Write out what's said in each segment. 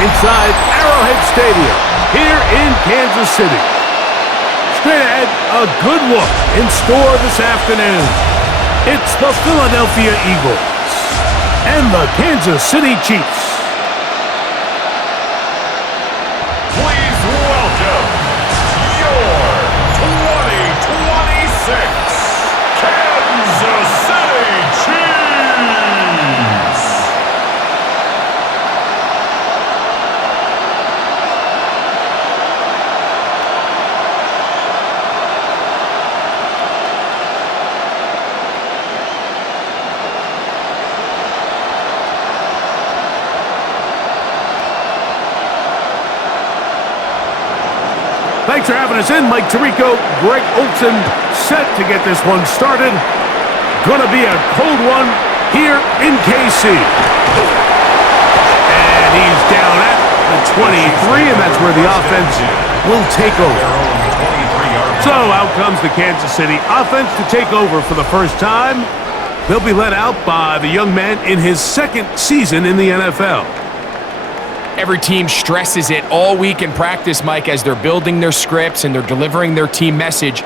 inside Arrowhead Stadium here in Kansas City. Straight ahead, a good look in store this afternoon. It's the Philadelphia Eagles and the Kansas City Chiefs. Please welcome your 2026 Kansas City Chiefs. Thanks for having us in. Mike Tirico, Greg Olson, set to get this one started. Gonna be a cold one here in KC. And he's down at the 23, and that's where the offense will take over. So out comes the Kansas City offense to take over for the first time. They'll be led out by the young man in his second season in the NFL. Every team stresses it all week in practice, Mike, as they're building their scripts and they're delivering their team message.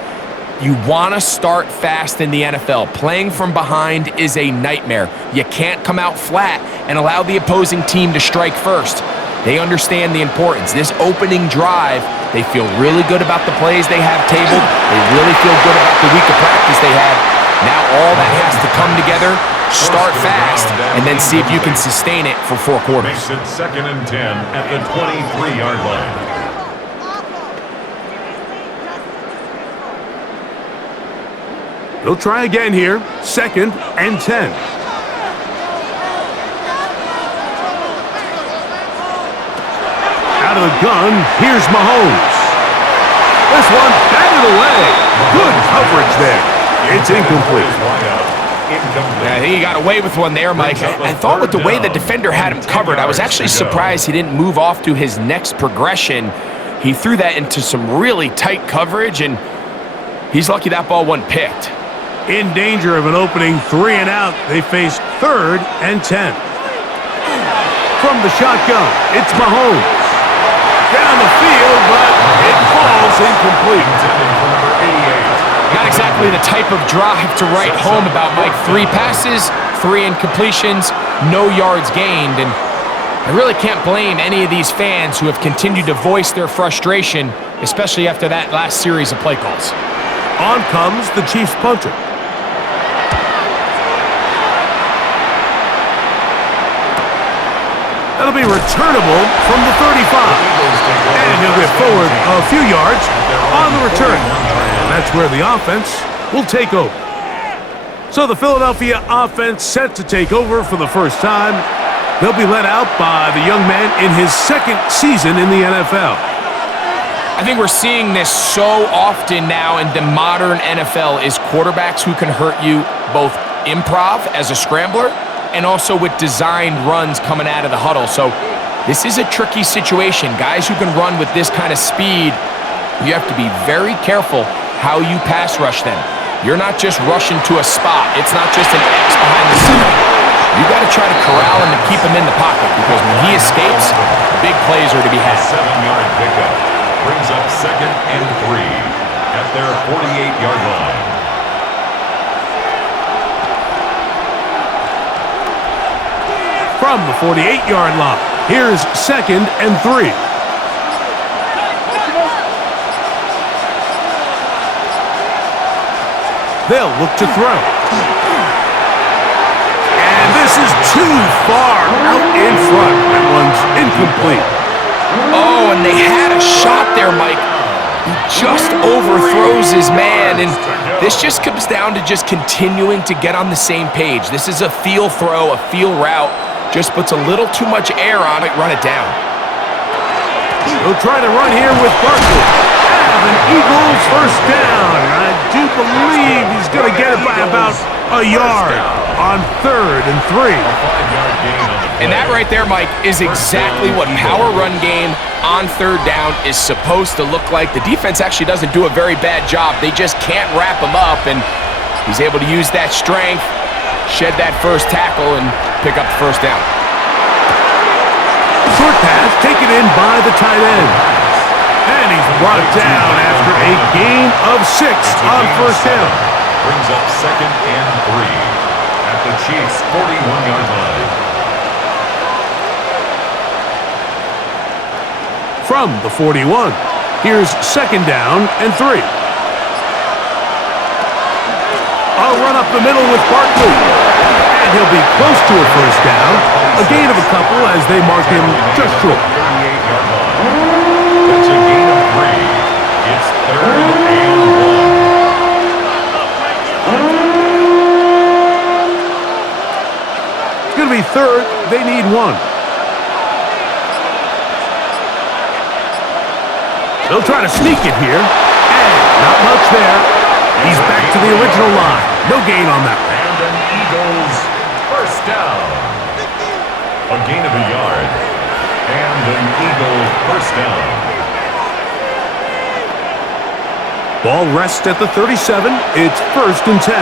You want to start fast in the NFL. Playing from behind is a nightmare. You can't come out flat and allow the opposing team to strike first. They understand the importance. This opening drive, they feel really good about the plays they have tabled. They really feel good about the week of practice they had. Now all that has to come together, start fast, and then see if you can sustain it for 4 quarters. Makes it 2nd and 10 at the 23-yard line. They'll try again here, 2nd and 10. Out of the gun, here's Mahomes. This one batted away. Good coverage there. It's incomplete. Yeah, I think he got away with one there, Mike. I thought with the way the defender had him covered, I was actually surprised he didn't move off to his next progression. He threw that into some really tight coverage, and he's lucky that ball wasn't picked. In danger of an opening 3 and out, they face 3rd and 10. From the shotgun, it's Mahomes. Down the field, but it falls incomplete. Not exactly the type of drive to write home about, Mike. 3 passes, 3 incompletions, no yards gained. And I really can't blame any of these fans who have continued to voice their frustration, especially after that last series of play calls. On comes the Chiefs punter. That'll be returnable from the 35. And he'll get forward a few yards on the return. And that's where the offense will take over. So the Philadelphia offense set to take over for the first time. They'll be led out by the young man in his second season in the NFL. I think we're seeing this so often now in the modern NFL is quarterbacks who can hurt you both improv as a scrambler and also with designed runs coming out of the huddle. So this is a tricky situation. Guys who can run with this kind of speed, you have to be very careful how you pass rush them. You're not just rushing to a spot. It's not just an X behind the center. You got to try to corral him and keep him in the pocket because when he escapes, big plays are to be had. 7-yard pickup brings up 2nd and 3 at their 48-yard line. From the 48-yard line, here's 2nd and 3. They'll look to throw. And this is too far out in front. That one's incomplete. Oh, and they had a shot there, Mike. He just overthrows his man, and this just comes down to just continuing to get on the same page. This is a feel throw, a feel route. Just puts a little too much air on it, run it down. He'll try to run here with Barkley. Have an Eagles first down. I do believe he's going to get it by about a yard on 3rd and 3. And that right there, Mike, is exactly what power run game on 3rd down is supposed to look like. The defense actually doesn't do a very bad job. They just can't wrap him up, and he's able to use that strength, shed that first tackle, and pick up the first down. Short pass taken in by the tight end. And he's brought down after a gain of 6 on first down. Brings up 2nd and 3 at the Chiefs' 41-yard line. From the 41, here's 2nd down and 3. A run up the middle with Barkley. And he'll be close to a first down. A gain of a couple as they mark him just short. 38-yard line. That's a gain of 3. It's 3rd and 1. It's going to be 3rd. They need 1. They'll try to sneak it here. And not much there. He's back to the original line. No gain on that. And an Eagles first down. A gain of a yard. And an Eagles first down. Ball rests at the 37. It's 1st and 10.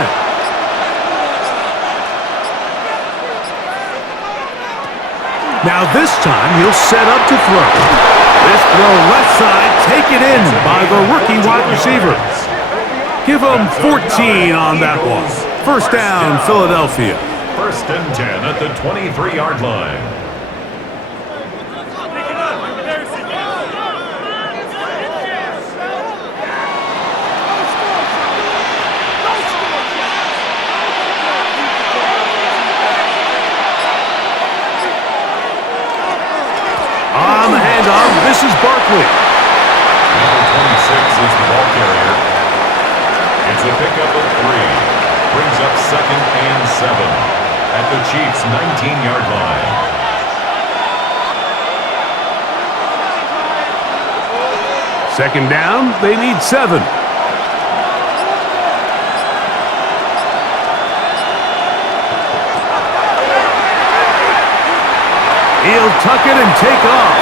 Now this time he'll set up to throw. This throw left side taken in by the rookie wide receiver. Give him 14 on that one. First down, Philadelphia. 1st and 10 at the 23-yard line. On the handoff, this is Barkley. Number 26 is the ball carrier. It's a pickup of 3. Brings up 2nd and 7 at the Chiefs' 19-yard line. Second down, they need 7. He'll tuck it and take off.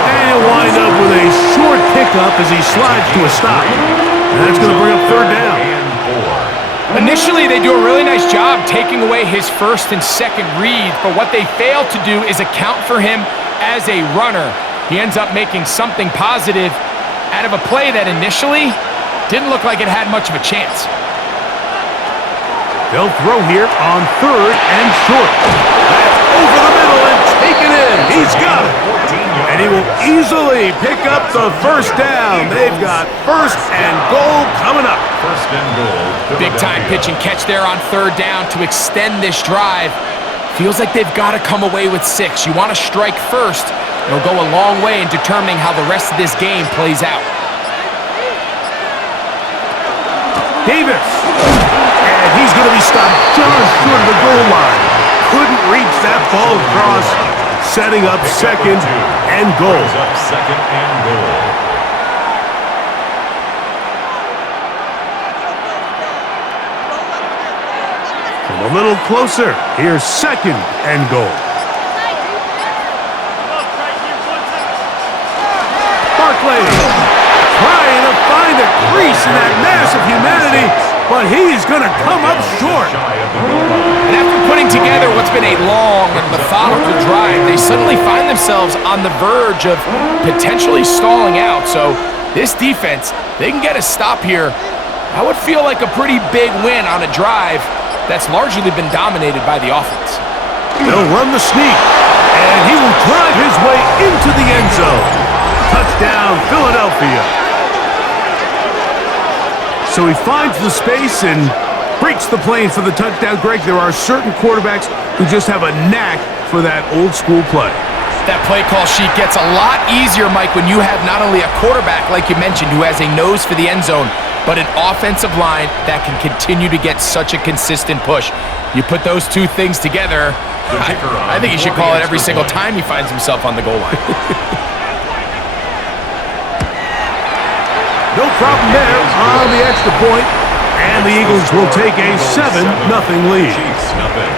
And he'll wind up with a short pickup as he slides to a stop. And that's going to bring up 3rd down. Initially, they do a really nice job taking away his 1st and 2nd read, but what they fail to do is account for him as a runner. He ends up making something positive out of a play that initially didn't look like it had much of a chance. They'll throw here on 3rd and short. That's over the middle and taken in. He's got it. And he will easily pick up the first down. They've got 1st and goal coming up. 1st and goal. Big time pitch and catch there on 3rd down to extend this drive. Feels like they've got to come away with 6. You want to strike first. It'll go a long way in determining how the rest of this game plays out. Davis. And he's going to be stopped just short of the goal line. Couldn't reach that ball across. Setting up 2nd and goal. Up 2nd and goal. From a little closer, here's 2nd and goal. Barkley trying to find a crease in that mass of humanity, but he's going to come up short. And after putting together what's been a long and methodical drive, they suddenly find themselves on the verge of potentially stalling out. So this defense, they can get a stop here. That would feel like a pretty big win on a drive that's largely been dominated by the offense. They'll run the sneak, and he will drive his way into the end zone. Touchdown, Philadelphia. So he finds the space and breaks the plane for the touchdown. Greg, there are certain quarterbacks who just have a knack for that old school play. That play call sheet gets a lot easier, Mike, when you have not only a quarterback, like you mentioned, who has a nose for the end zone, but an offensive line that can continue to get such a consistent push. You put those two things together, I think he should call it every single time he finds himself on the goal line. No problem there on the extra point, and the Eagles will take a 7-0 lead. Chiefs, nothing.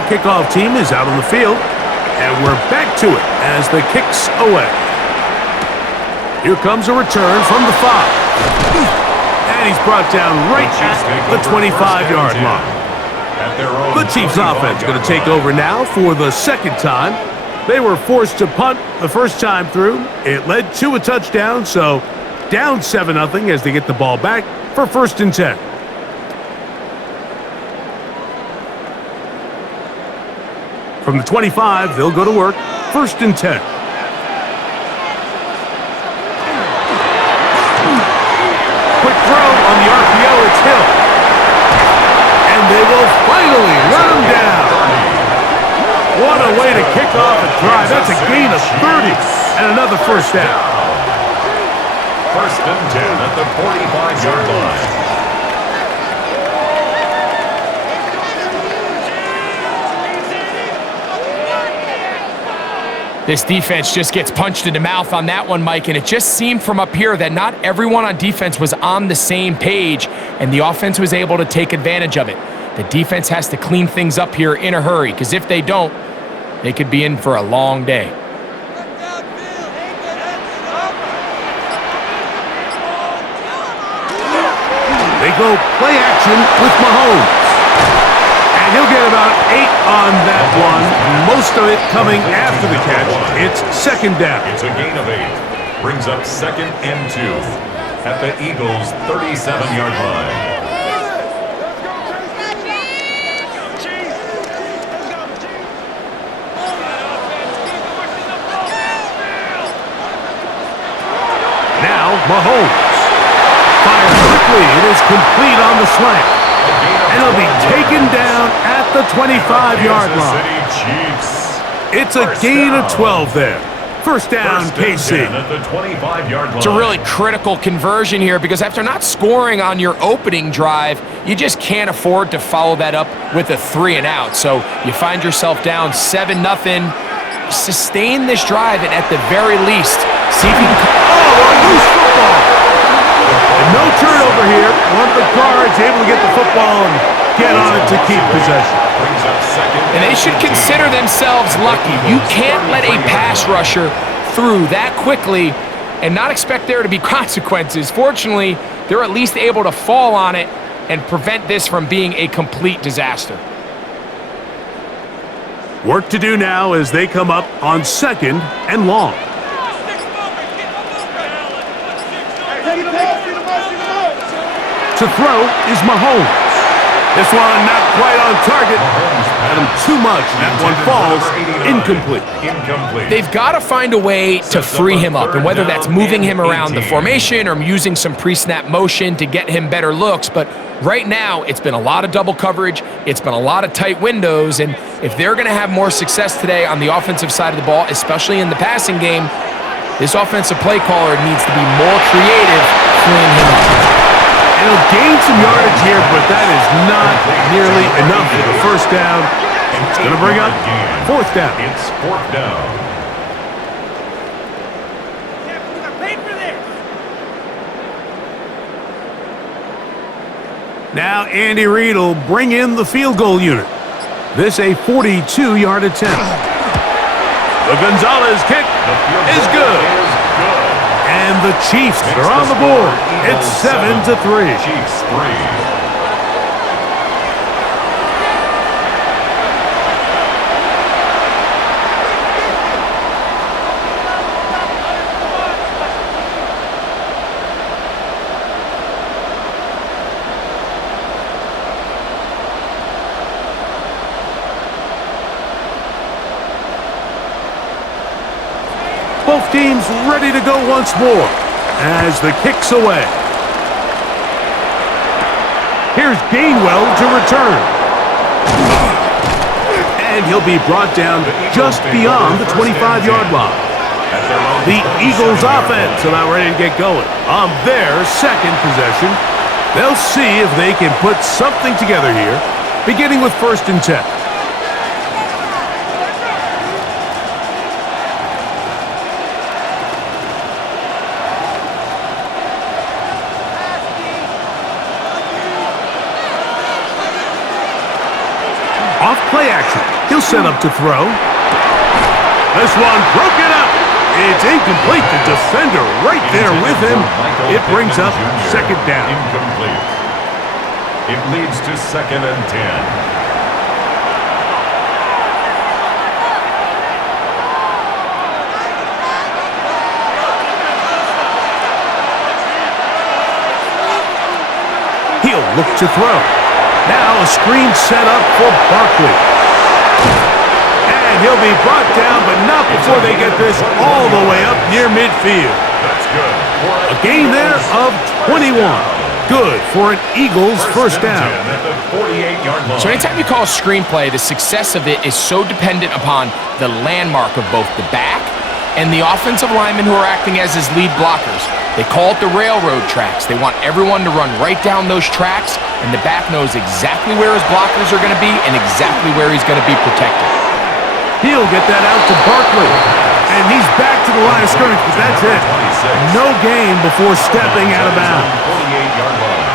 The kickoff team is out on the field, and we're back to it as the kick's away. Here comes a return from the 5. And he's brought down right at the 25-yard line. The Chiefs offense going to take over now for the second time. They were forced to punt the first time through. It led to a touchdown, so down 7-0 as they get the ball back for 1st and 10. From the 25, they'll go to work. 1st and 10. Quick throw on the RPO. It's Hill. And they will finally run him down. What a way to kick off a drive. That's a gain of 30 and another first down. 1st and 10 at the 45-yard line. This defense just gets punched in the mouth on that one, Mike, and it just seemed from up here that not everyone on defense was on the same page, and the offense was able to take advantage of it. The defense has to clean things up here in a hurry, because if they don't, they could be in for a long day. They go play action with Mahomes. And he'll get about 8 on that one, most of it coming after the catch. It's 2nd down. It's a gain of 8. Brings up 2nd and 2 at the Eagles' 37-yard line. Now Mahomes fires quickly. It is complete on the slant. And he'll be taken down at the 25-yard line. It's a gain of 12 there. 1st down, KC. At the 25-yard line. It's a really critical conversion here because after not scoring on your opening drive, you just can't afford to follow that up with a 3 and out. So you find yourself down 7-0. Sustain this drive and at the very least, see if you can... Oh, a loose football. And no turnover here. One of the guards able to get the football and get on it to keep possession. And they should consider themselves lucky. You can't let a pass rusher through that quickly and not expect there to be consequences. Fortunately, they're at least able to fall on it and prevent this from being a complete disaster. Work to do now as they come up on 2nd and long. To throw is Mahomes. This one not quite on target. Had him too much. That one falls incomplete. They've got to find a way to free him up, and whether that's moving him around the formation or using some pre-snap motion to get him better looks, but right now it's been a lot of double coverage, it's been a lot of tight windows, and if they're going to have more success today on the offensive side of the ball, especially in the passing game, this offensive play caller needs to be more creative freeing him up. He'll gain some yardage here, but that is not nearly enough for the 1st down. It's going to bring up 4th down. It's 4th down. Now Andy Reid will bring in the field goal unit. This a 42-yard attempt. The Gonzalez kick is good. And the Chiefs are on the board. It's 7-3. Chiefs 3. Both teams ready to go once more as the kick's away. Here's Gainwell to return. And he'll be brought down just beyond the 25-yard line. The Eagles offense about ready to get going on their 2nd possession. They'll see if they can put something together here, beginning with 1st and 10. Off play action. He'll set up to throw. This one broken up. It's incomplete. The defender right there with him. It brings up second down. Incomplete. It leads to 2nd and 10. He'll look to throw. Now a screen set up for Barkley. And he'll be brought down, but not before they get this all the way up near midfield. That's good. A gain there of 21. Good for an Eagles first down. At the 48-yard line. So anytime you call a screenplay, the success of it is so dependent upon the landmark of both the back and the offensive linemen who are acting as his lead blockers. They call it the railroad tracks. They want everyone to run right down those tracks, and the back knows exactly where his blockers are going to be and exactly where he's going to be protected. He'll get that out to Barkley. And he's back to the line of scrimmage, but that's it. No gain before stepping out of bounds. 48-yard line.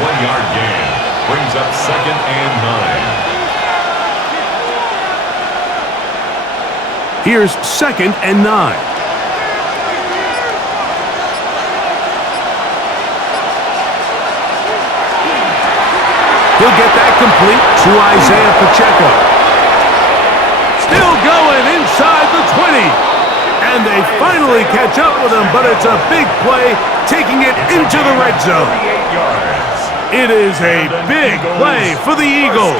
1-yard gain. Brings up 2nd and 9. Here's 2nd and 9. He'll get that complete to Isaiah Pacheco. Still going inside the 20. And they finally catch up with him, but it's a big play, taking it into the red zone. 38 yards. It is a big play for the Eagles.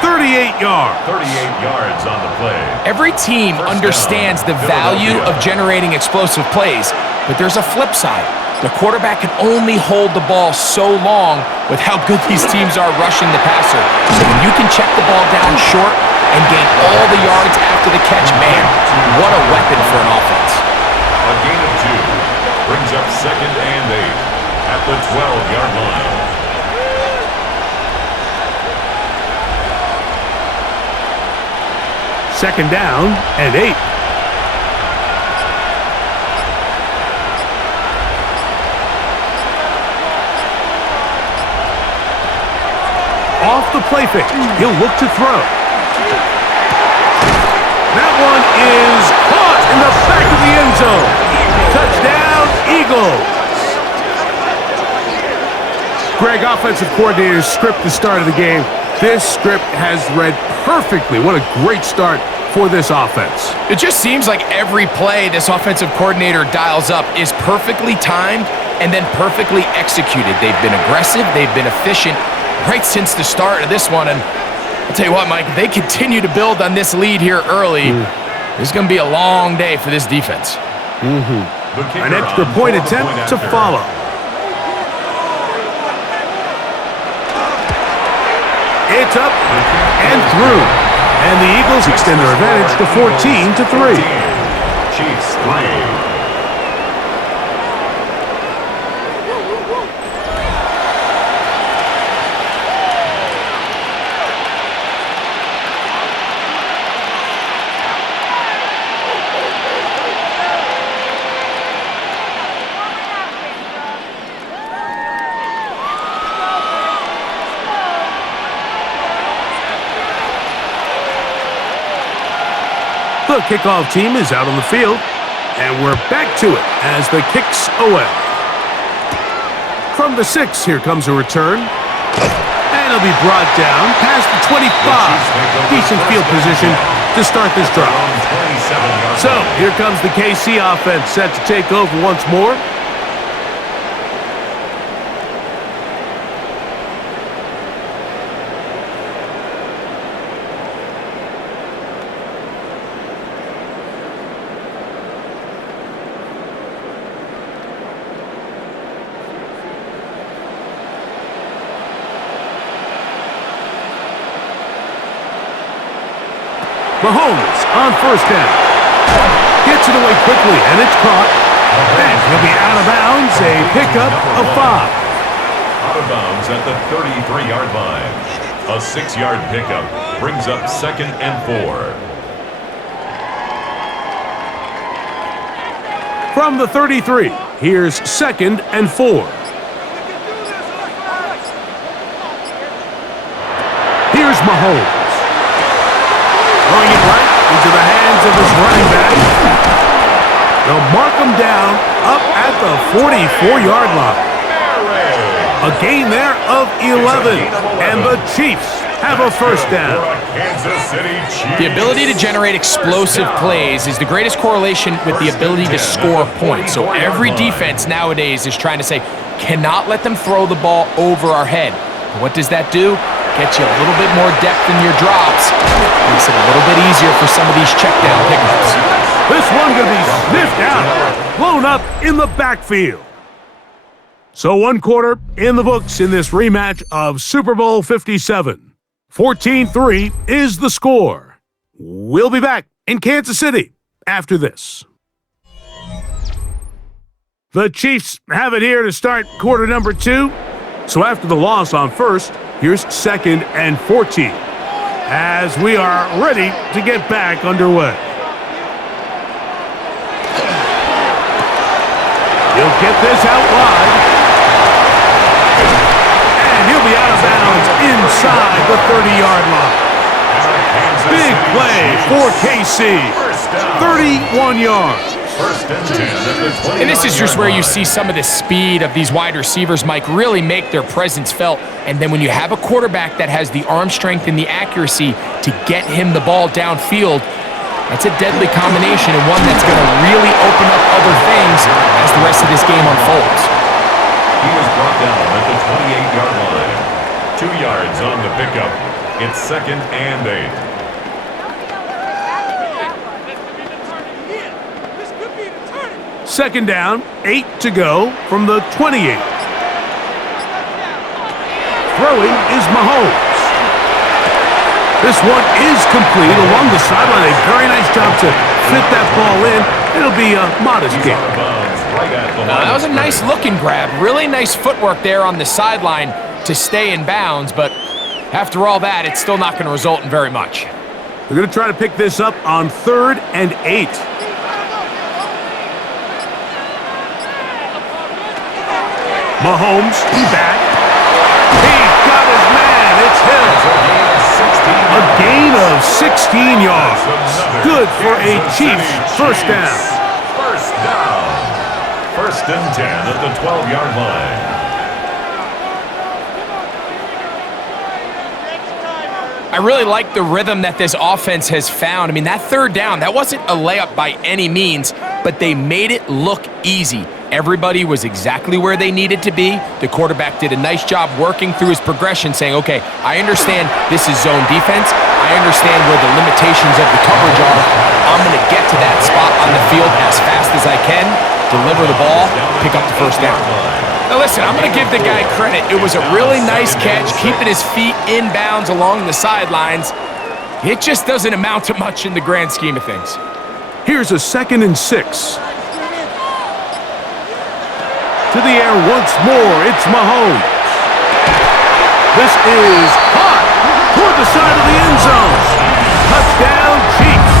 38 yards. 38 yards on the play. Every team understands the value of generating explosive plays, but there's a flip side. The quarterback can only hold the ball so long with how good these teams are rushing the passer. So when you can check the ball down short and gain all the yards after the catch, man, what a weapon for an offense. A gain of 2 brings up 2nd and 8 at the 12-yard line. Second down and 8. Off the play fake. He'll look to throw. That one is caught in the back of the end zone. Touchdown, Eagles. Greg, offensive coordinator's script the start of the game. This script has read perfectly. What a great start for this offense. It just seems like every play this offensive coordinator dials up is perfectly timed and then perfectly executed. They've been aggressive. They've been efficient right since the start of this one. And I'll tell you what, Mike, if they continue to build on this lead here early, this is going to be a long day for this defense. An extra point attempt to follow. It's up and through. And the Eagles extend their advantage to 14-3. Chiefs 3. The kickoff team is out on the field, and we're back to it as the kick's away. From the 6, here comes a return, and it'll be brought down past the 25. Decent field position to start this drive. So here comes the KC offense set to take over once more. Mahomes on first down. Gets it away quickly, and it's caught. And he'll be out of bounds, a pickup of 5. Out of bounds at the 33-yard line. A 6-yard pickup brings up 2nd and 4. From the 33, here's 2nd and 4. Here's Mahomes. Throwing it right into the hands of his running back. They'll mark him down up at the 44-yard line. A gain there of 11, and the Chiefs have a first down. The ability to generate explosive plays is the greatest correlation with the ability to score points. So every defense nowadays is trying to say, cannot let them throw the ball over our head. What does that do? Get you a little bit more depth in your drops. Makes it a little bit easier for some of these check down pickups. This one going to be sniffed out, blown up in the backfield. So one quarter in the books in this rematch of Super Bowl 57. 14-3 is the score. We'll be back in Kansas City after this. The Chiefs have it here to start quarter number 2. So after the loss on first, here's 2nd and 14 as we are ready to get back underway. He'll get this out wide. And he'll be out of bounds inside the 30-yard line. Big play for KC. 31 yards. And this is just where you see some of the speed of these wide receivers, Mike, really make their presence felt. And then when you have a quarterback that has the arm strength and the accuracy to get him the ball downfield, that's a deadly combination and one that's going to really open up other things as the rest of this game unfolds. He was brought down at the 28-yard line. 2 yards on the pickup. It's 2nd and 8. Second down, 8 to go from the 28. Throwing is Mahomes. This one is complete along the sideline. A very nice job to fit that ball in. It'll be a modest gain. That was a nice looking grab. Really nice footwork there on the sideline to stay in bounds, but after all that, it's still not going to result in very much. They're going to try to pick this up on 3rd and 8. Mahomes back. He's got his man. It's Hill. A gain of 16 yards. Good for a Chiefs first down. First down. 1st and 10 at the 12-yard line. I really like the rhythm that this offense has found. I mean, that 3rd down, that wasn't a layup by any means, but they made it look easy. Everybody was exactly where they needed to be. The quarterback did a nice job working through his progression, saying, okay, I understand this is zone defense. I understand where the limitations of the coverage are. I'm going to get to that spot on the field as fast as I can, deliver the ball, pick up the first down. Now listen, I'm going to give the guy credit. It was a really nice catch, keeping his feet in bounds along the sidelines. It just doesn't amount to much in the grand scheme of things. Here's a 2nd and 6. To the air once more, it's Mahomes. This is hot toward the side of the end zone. Touchdown, Chiefs.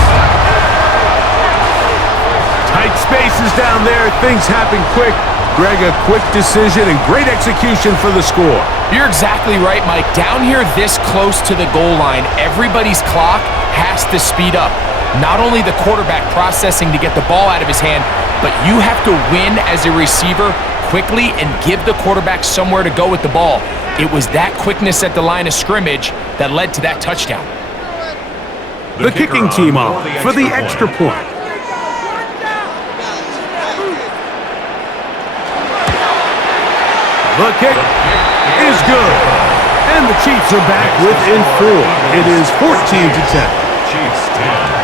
Tight spaces down there. Things happen quick. Greg, a quick decision and great execution for the score. You're exactly right, Mike. Down here this close to the goal line, everybody's clock has to speed up. Not only the quarterback processing to get the ball out of his hand, but you have to win as a receiver quickly and give the quarterback somewhere to go with the ball. It was that quickness at the line of scrimmage that led to that touchdown. The kicking team off for the extra point. The kick is good. And the Chiefs are back within 4. It is 14-10. Chiefs 10.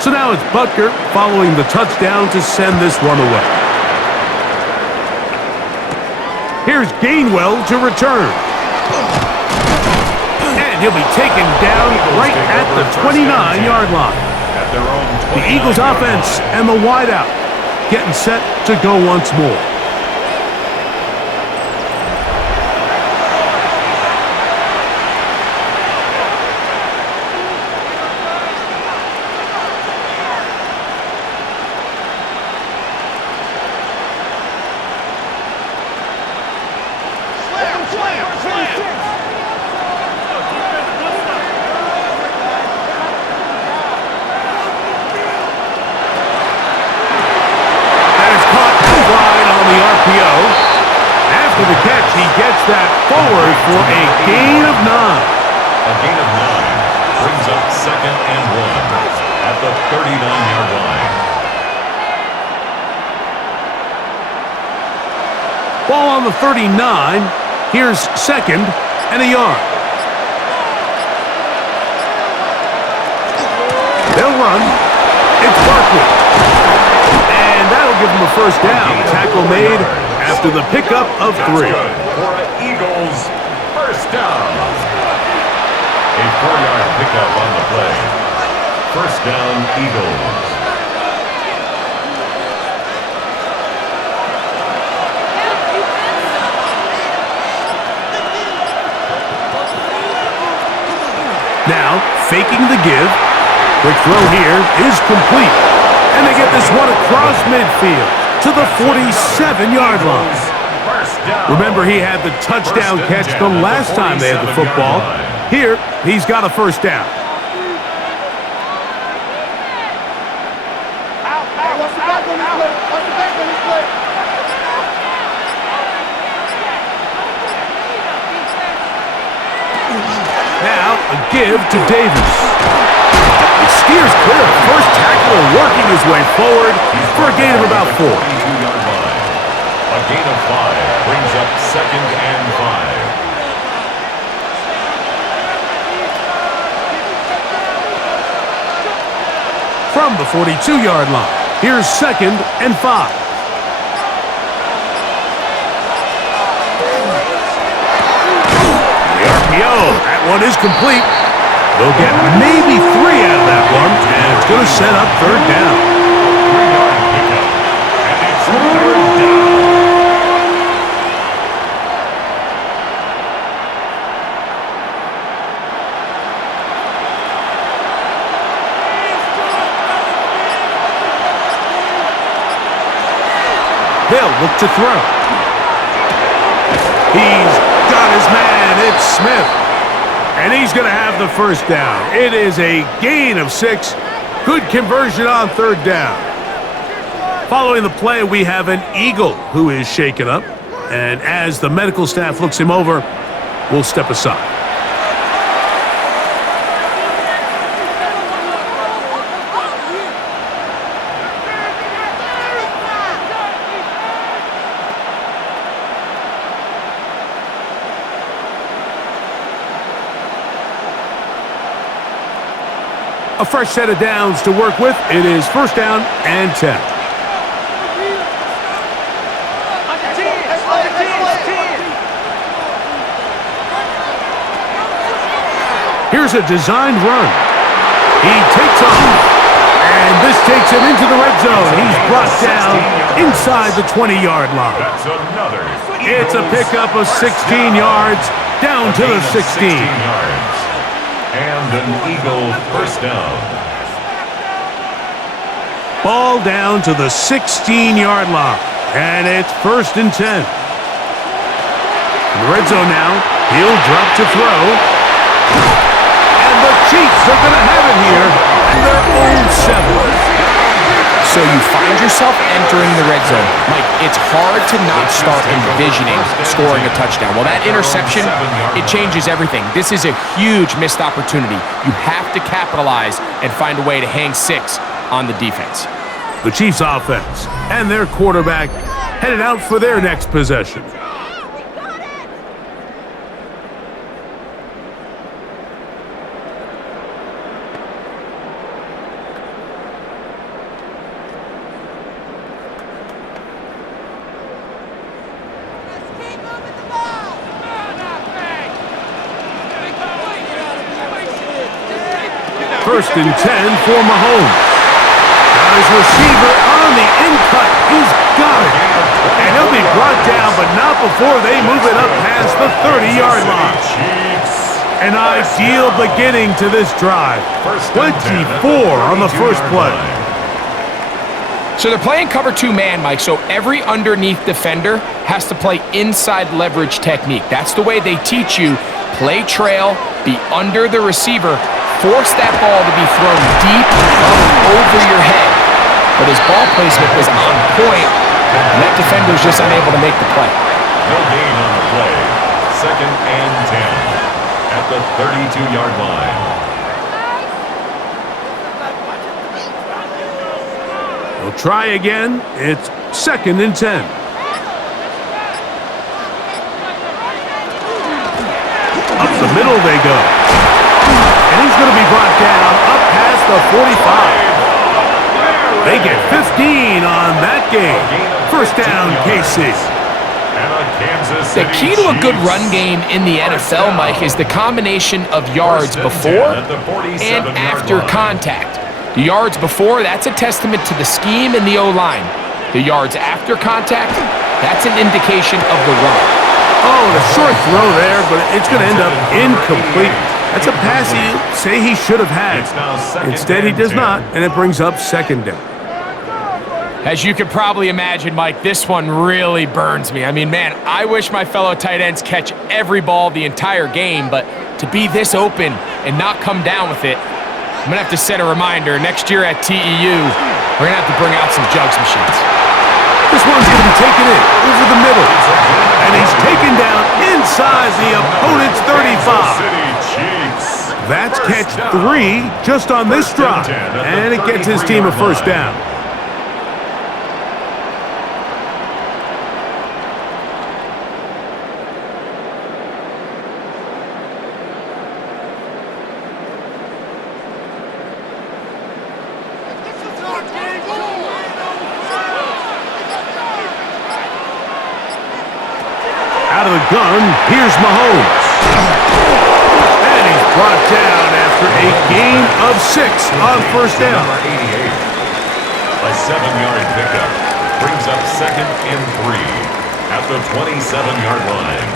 So now it's Butker following the touchdown to send this one away. Here's Gainwell to return. And he'll be taken down right at the 29-yard line. at their own 29-yard The Eagles offense and the wideout getting set to go once more. After the catch, he gets that forward for a gain of 9. A gain of 9 brings up 2nd and 1 at the 39-yard line. Ball on the 39. Here's 2nd and a yard. They'll run. It's Barkley. And that'll give him a first down. Tackle made after the pickup of 3. For an Eagles first down. A 4-yard pickup on the play. First down, Eagles. Now, faking the give. Quick throw here is complete. And they get this one across midfield to the 47-yard line. Remember, he had the touchdown catch the last time they had the football. Here, he's got a first down. Now, a give to Davis. He steers clear. First tackler working his way forward for a gain of about 4. A gain of 5 brings up 2nd and 5. From the 42-yard line, here's 2nd and 5. The RPO, that one is complete. They'll get maybe 3 out of that one, and it's going to set up 3rd down. 3-yard pickup, and it's 3rd down. They'll look to throw. He's got his man. It's Smith. And he's going to have the first down. It is a gain of 6. Good conversion on 3rd down. Following the play, we have an Eagle who is shaken up. And as the medical staff looks him over, we'll step aside. A fresh set of downs to work with. It is 1st down and 10. Here's a designed run. He takes off, and this takes him into the red zone. He's brought down inside the 20-yard line. That's another. It's a pickup of 16 yards down to the 16. And an Eagle first down. Ball down to the 16-yard line. And it's 1st and 10. In the red zone now. He'll drop to throw. And the Chiefs are going to have it here in their own 7. So you find yourself entering the red zone. Mike, it's hard to not start envisioning scoring a touchdown. Well, that interception, it changes everything. This is a huge missed opportunity. You have to capitalize and find a way to hang 6 on the defense. The Chiefs offense and their quarterback headed out for their next possession. First and 10 for Mahomes. Now his receiver on the in-cut. He's got it. And he'll be brought down, but not before they move it up past the 30-yard line. An ideal beginning to this drive. 24 on the first play. So they're playing cover 2 man, Mike, so every underneath defender has to play inside leverage technique. That's the way they teach you. Play trail, be under the receiver, force that ball to be thrown deep over your head. But his ball placement was on point, and that defender's just unable to make the play. No gain on the play. Second and 10 at the 32-yard line. They'll try again. It's second and 10. Up the middle they go. And he's going to be brought down up past the 45. They get 15 on that game. First down, KC. The key to a good run game in the NFL, Mike, is the combination of yards before and after contact. The yards before, that's a testament to the scheme and the O-line. The yards after contact, that's an indication of the run. Oh, the short throw there, but it's going to end up incomplete. That's a pass you say he should have had. Instead, he does not, and it brings up second down. As you can probably imagine, Mike, this one really burns me. I mean, man, I wish my fellow tight ends catch every ball the entire game, but to be this open and not come down with it, I'm going to have to set a reminder. Next year at TEU, we're going to have to bring out some jugs machines. This one's going to be taken in over the middle. And he's taken down inside the opponent's 35. That's catch 3 just on this drive. And it gets his team a first down. Out of the gun, here's Mahomes. And he's brought down after a gain of 6 on first down. Number 88. A 7-yard pickup brings up second and 3 at the 27-yard line.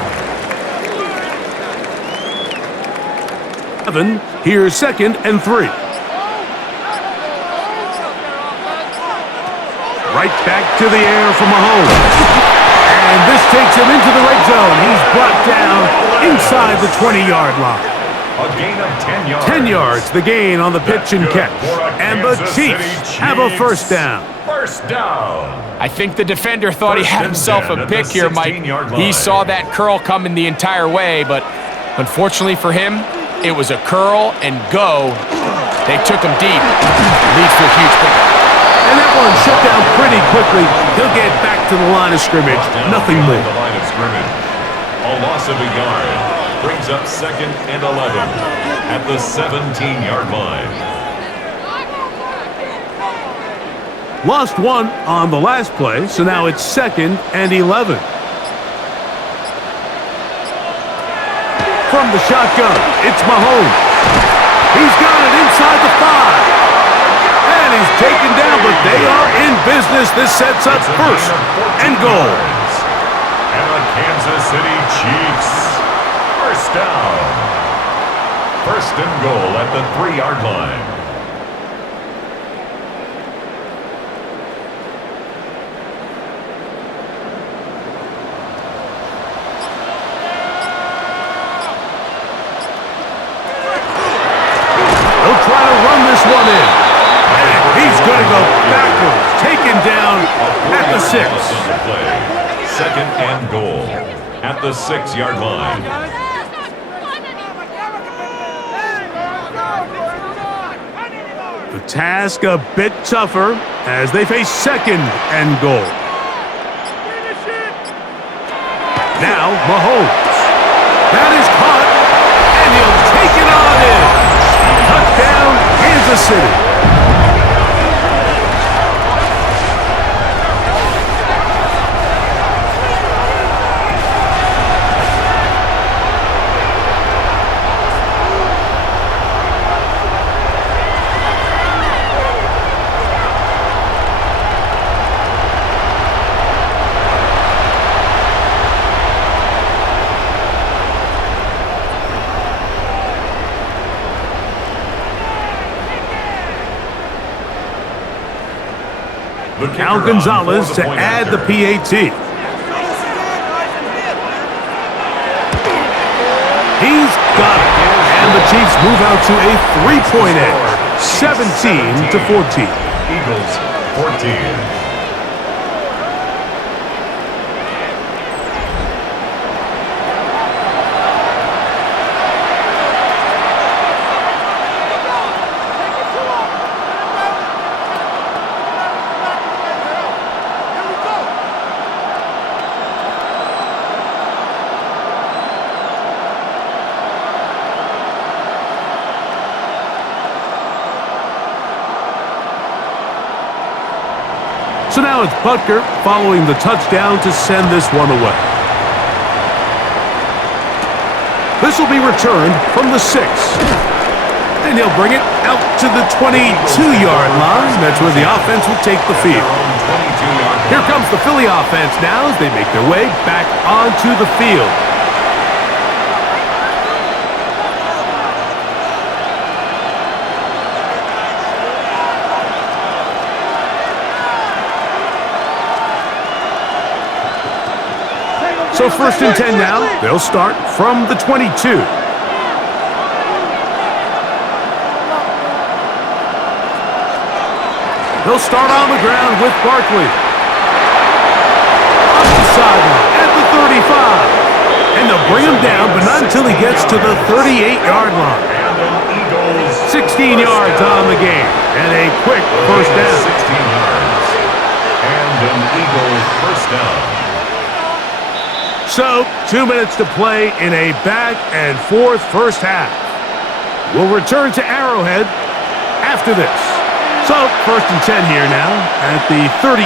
Here's second and 3. Right back to the air for Mahomes. And this takes him into the red zone. He's brought down inside the 20-yard line. A gain of 10 yards. 10 yards, the gain on the pitch and catch. And the Chiefs have a first down. First down. I think the defender thought he had himself a pick here, Mike. He saw that curl coming the entire way, but unfortunately for him, it was a curl and go. They took him deep. Leads to a huge pickup. And that one shut down pretty quickly. He'll get back to the line of scrimmage. Nothing more. The line of scrimmage. A loss of a yard brings up second and 11 at the 17-yard line. Lost 1 on the last play, so now it's second and 11. From the shotgun, it's Mahomes. He's got it inside the 5. And he's taken down, but they are in business. This sets up first and goal. And the Kansas City Chiefs. First down. First and goal at the 3-yard line. They'll try to run this one in. He's going to go backwards, taken down at the 6. Second and goal at the 6-yard line. The task a bit tougher as they face second and goal. Now Mahomes. That is caught, and he'll take it on in. Touchdown, Kansas City. The kicker Now on Gonzalez for the to point add the after. PAT. He's got it. And the Chiefs move out to a 3-point edge, 17-14. Eagles 14. So now it's Butker following the touchdown to send this one away. This will be returned from the 6. And he'll bring it out to the 22-yard line. That's where the offense will take the field. Here comes the Philly offense now as they make their way back onto the field. So 1st and 10 now. They'll start from the 22. They'll start on the ground with Barkley. Up the sideline at the 35. And they'll bring him down, but not until he gets to the 38-yard line. 16 yards on the game. And a quick first down. 16 yards. And an Eagles first down. So, 2 minutes to play in a back-and-forth first half. We'll return to Arrowhead after this. So, 1st and 10 here now at the 38.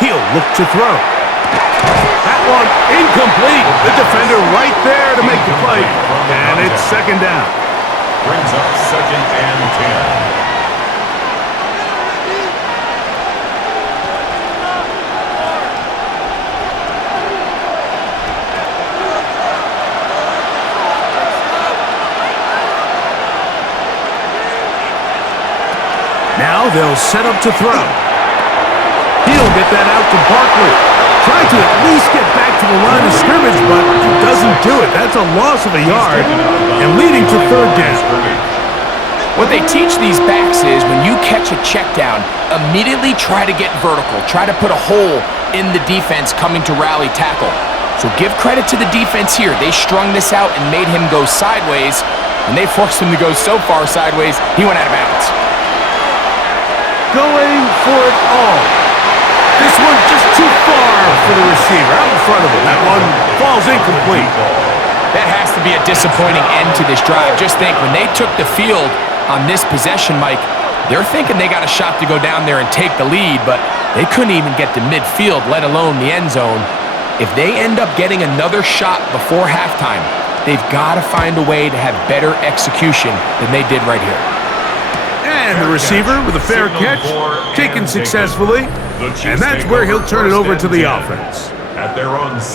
He'll look to throw. That one incomplete. The defender right there to make the play. And it's 2nd down. Brings up 2nd and 10. Now they'll set up to throw. He'll get that out to Barkley. Trying to at least get back to the line of scrimmage, but he doesn't do it. That's a loss of a yard and leading to 3rd down. What they teach these backs is when you catch a check down, immediately try to get vertical. Try to put a hole in the defense coming to rally tackle. So give credit to the defense here. They strung this out and made him go sideways, and they forced him to go so far sideways, he went out of bounds. Going for it all. This one just too far for the receiver out in front of him. That one falls incomplete. That has to be a disappointing end to this drive. Just think, when they took the field on this possession, Mike, they're thinking they got a shot to go down there and take the lead, but they couldn't even get to midfield, let alone the end zone. If they end up getting another shot before halftime, they've got to find a way to have better execution than they did right here. And the receiver with a fair catch, taken successfully, and that's where he'll turn it over to the offense.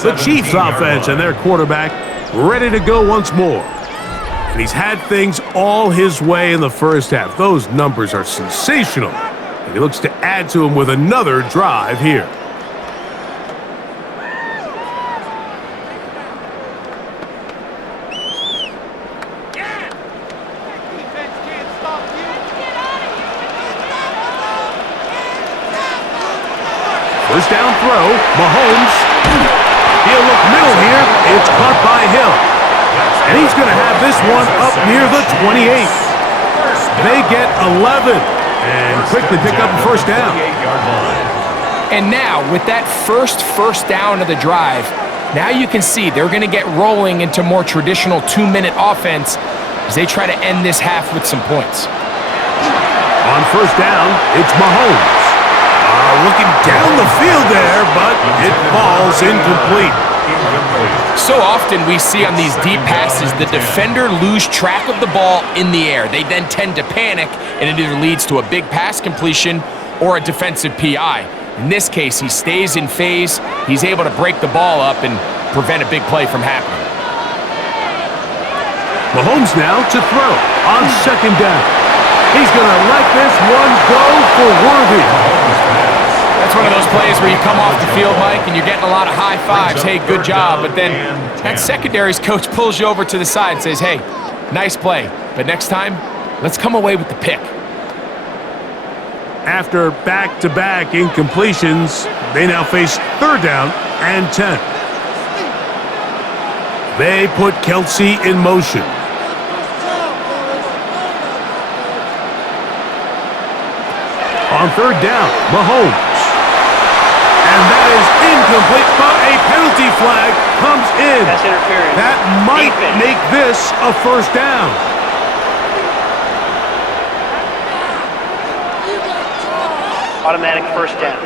The Chiefs offense and their quarterback ready to go once more. And he's had things all his way in the first half. Those numbers are sensational. And he looks to add to them with another drive here. First down throw, Mahomes. He'll look middle here. It's caught by Hill. And he's going to have this one up near the 28. They get 11 and quickly pick up a first down. And now, with that first down of the drive, now you can see they're going to get rolling into more traditional 2-minute offense as they try to end this half with some points. On first down, it's Mahomes. Looking down the field there, but it falls incomplete. So often we see on these deep passes, the defender lose track of the ball in the air. They then tend to panic, and it either leads to a big pass completion or a defensive PI. In this case, he stays in phase. He's able to break the ball up and prevent a big play from happening. Mahomes now to throw on second down. He's going to let this one go for worthy. That's one of those plays where you come off the field, Mike, and you're getting a lot of high fives. Hey, good job. But then that secondary's coach pulls you over to the side and says, hey, nice play. But next time, let's come away with the pick. After back-to-back incompletions, they now face 3rd down and 10. They put Kelsey in motion. On 3rd down, Mahomes. And that is incomplete, but a penalty flag comes in. That's interference. That might make this a 1st down. Automatic 1st down.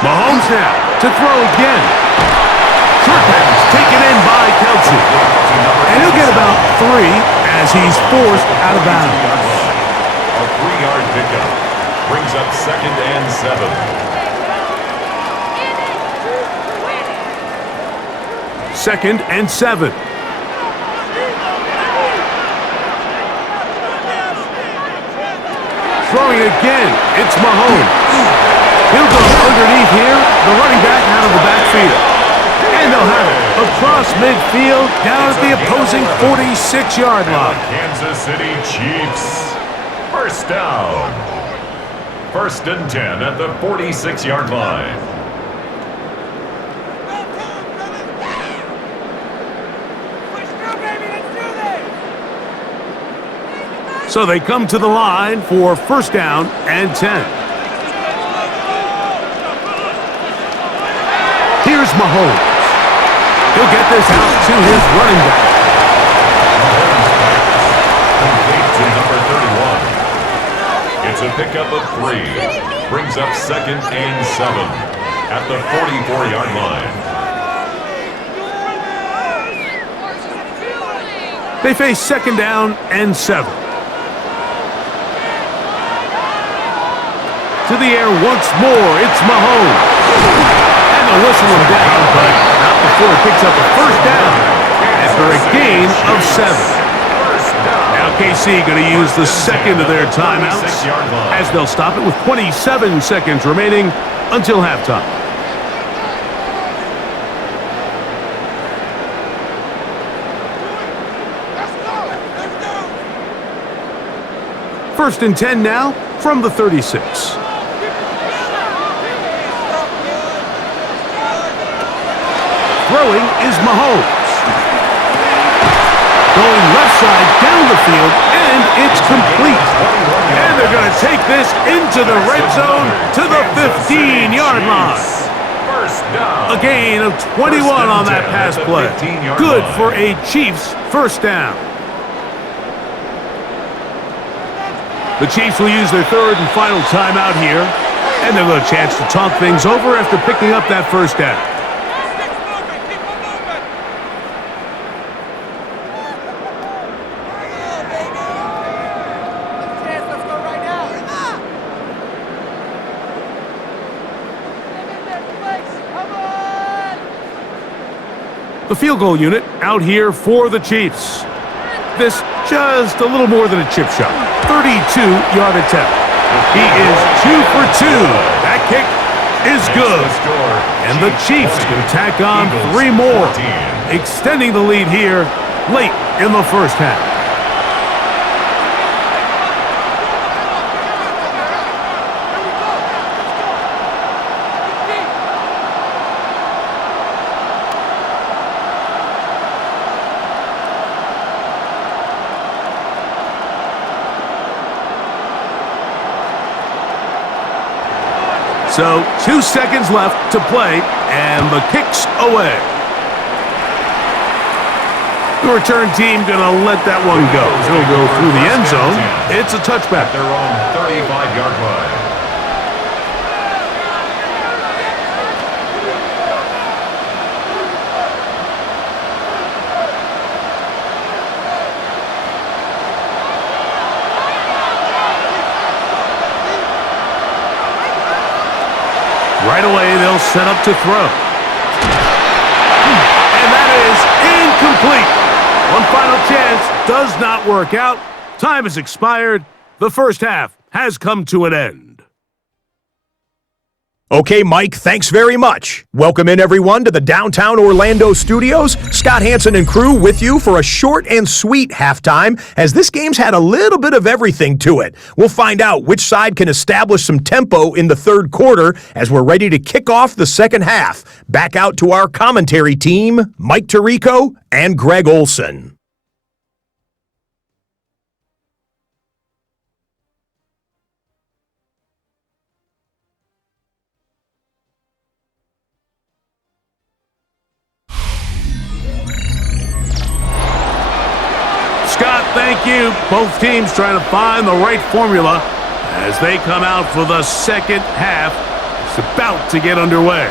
Mahomes now to throw again. Short pass taken in by Kelsey. And he'll get about 3 as he's forced out of bounds. A 3-yard pickup brings up 2nd and 7. 2nd and 7. Throwing again, it's Mahomes. He'll go underneath here, the running back out of the backfield. And they'll have it across midfield down at the opposing 46-yard line. Kansas City Chiefs. 1st down. 1st and 10 at the 46-yard line. So they come to the line for 1st down and 10. Here's Mahomes. He'll get this out to his running back. Complete to number 31. It's a pickup of 3. Brings up 2nd and 7 at the 44-yard line. They face 2nd down and 7. To the air once more, it's Mahomes. And the whistle him down, but not before he picks up a 1st down after a gain of 7. Now KC going to use the 2nd of their timeouts as they'll stop it with 27 seconds remaining until halftime. First and 10 now from the 36. Throwing is Mahomes. Going left side down the field, and it's complete. And they're going to take this into the red zone to the 15-yard line. A gain of 21 on that pass play. Good for a Chiefs 1st down. The Chiefs will use their 3rd and final timeout here, and they'll get a chance to talk things over after picking up that 1st down. The field goal unit out here for the Chiefs. This just a little more than a chip shot. 32-yard attempt. He is 2 for 2. That kick is good. And the Chiefs can tack on 3 more, extending the lead here late in the 1st half. So 2 seconds left to play, and the kick's away. The return team going to let that one go. It'll go through the end zone. It's a touchback. At their own 35-yard line. Right away, they'll set up to throw. And that is incomplete. One final chance does not work out. Time has expired. The first half has come to an end. Okay, Mike, thanks very much. Welcome in, everyone, to the downtown Orlando studios. Scott Hansen and crew with you for a short and sweet halftime, as this game's had a little bit of everything to it. We'll find out which side can establish some tempo in the third quarter as we're ready to kick off the second half. Back out to our commentary team, Mike Tirico and Greg Olson. Scott, thank you. Both teams trying to find the right formula as they come out for the second half. It's about to get underway.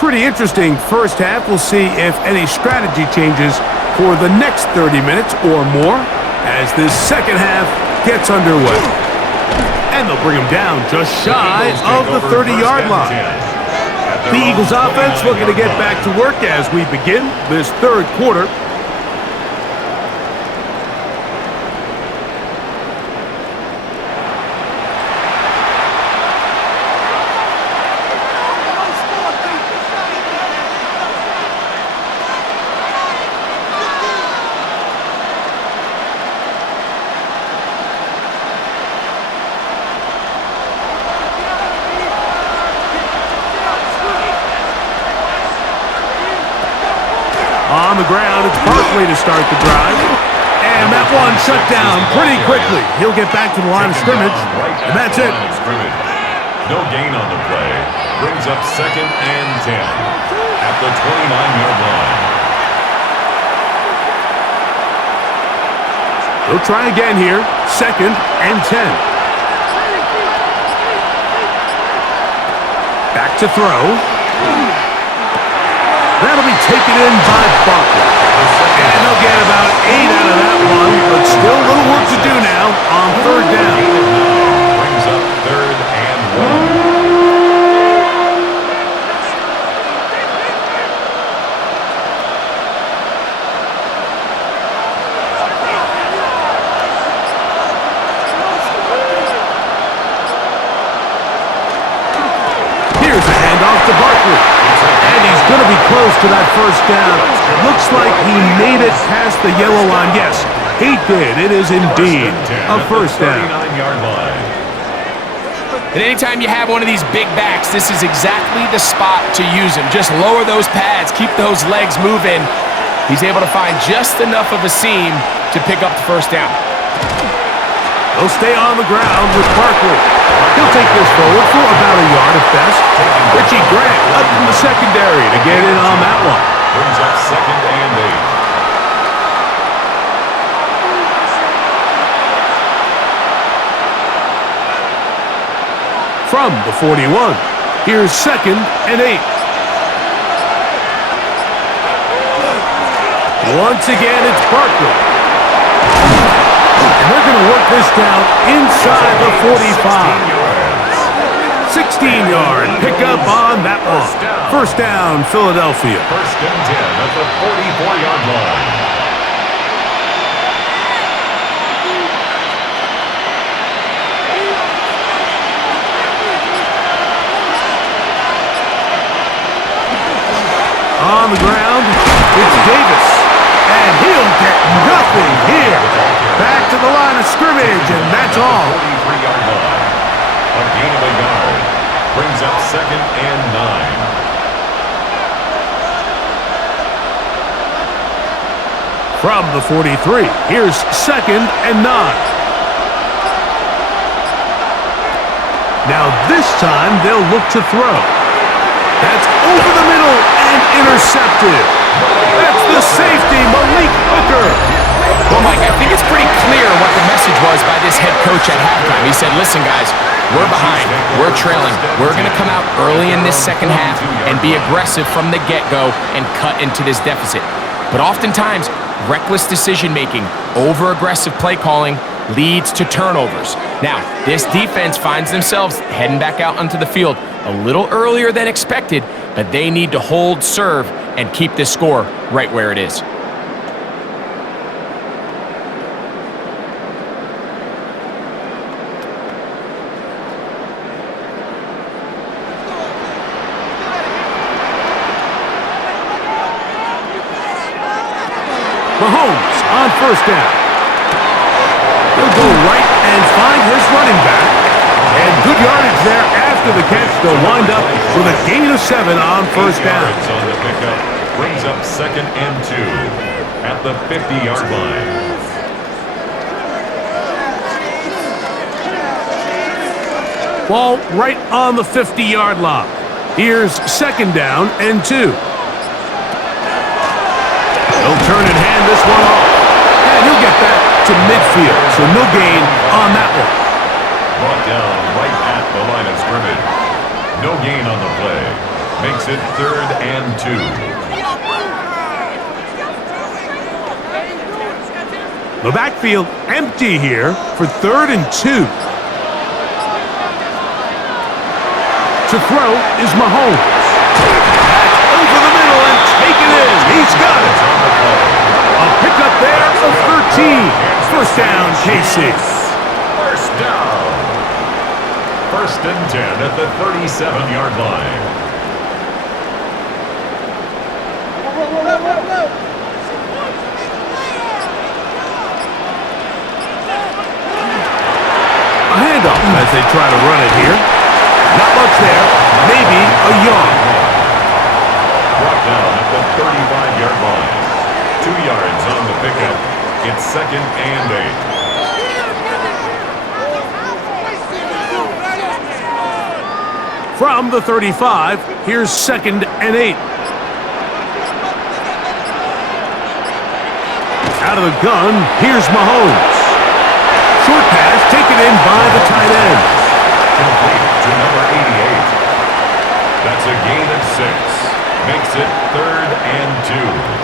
Pretty interesting first half. We'll see if any strategy changes for the next 30 minutes or more as this second half gets underway. And they'll bring him down just shy of the 30-yard line. The Eagles offense looking to get back to work as we begin this third quarter. On the ground, it's Barkley to start the drive. And that one shut down pretty quickly. He'll get back to the line of scrimmage, and that's it. No gain on the play. Brings up 2nd and 10 at the 29-yard line. They'll try again here. 2nd and 10. Back to throw. That'll be taken in by Barkley. And they'll get about 8 out of that one, but still a little work to do now on third down. Brings up 3rd and 1. Here's a handoff to Barkley. And he's going to be close to that first down. Looks like he made it past the yellow line. Yes, he did. It is indeed a first down. And anytime you have one of these big backs, this is exactly the spot to use him. Just lower those pads, keep those legs moving. He's able to find just enough of a seam to pick up the first down. They'll stay on the ground with Barkley. He'll take this forward for about a yard at best. Richie Grant up from the secondary to get in on that one. Brings up 2nd and 8. From the 41, here's 2nd and 8. Once again, it's Barkley. And they're going to work this down inside the 45. 16-yard pickup on that one. First down, Philadelphia. 1st and 10 at the 44-yard line. On the ground, it's Davis. And he'll get nothing here. Back to the line of scrimmage, and that's all. 43-yard line. A gain of a yard. Brings up 2nd and 9. From the 43, here's 2nd and 9. Now this time they'll look to throw. That's over the middle and intercepted. That's the safety, Malik Hooker. Well, Mike, I think it's pretty clear what the message was by this head coach at halftime. He said, listen, guys, we're behind, we're trailing. We're going to come out early in this second half and be aggressive from the get-go and cut into this deficit. But oftentimes, reckless decision-making, over-aggressive play calling leads to turnovers. Now, this defense finds themselves heading back out onto the field a little earlier than expected, but they need to hold serve and keep this score right where it is. Mahomes on first down. He'll go right and find his running back. And good yardage there after the catch. They'll wind up with a gain of 7 on first down. On the pickup brings up 2nd and 2 at the 50-yard line. Ball right on the 50-yard line. Here's 2nd down and 2. He'll turn and hand this one off. And he'll get that to midfield, so no gain on that one. Brought down right at the line of scrimmage. No gain on the play. Makes it 3rd and 2. The backfield empty here for 3rd and 2. To throw is Mahomes. That's over the middle and taken in. He's got it. A pickup there of 13. First down, KC. First down. 1st and 10 at the 37-yard line. A handoff as they try to run it here. Not much there. Maybe a yard. Brought down at the 35-yard line. 2 yards on the pickup. It's 2nd and 8. From the 35, here's 2nd and 8. Out of the gun, here's Mahomes. Short pass taken in by the tight end. Complete to number 88. That's a gain of 6. Makes it 3rd and 2.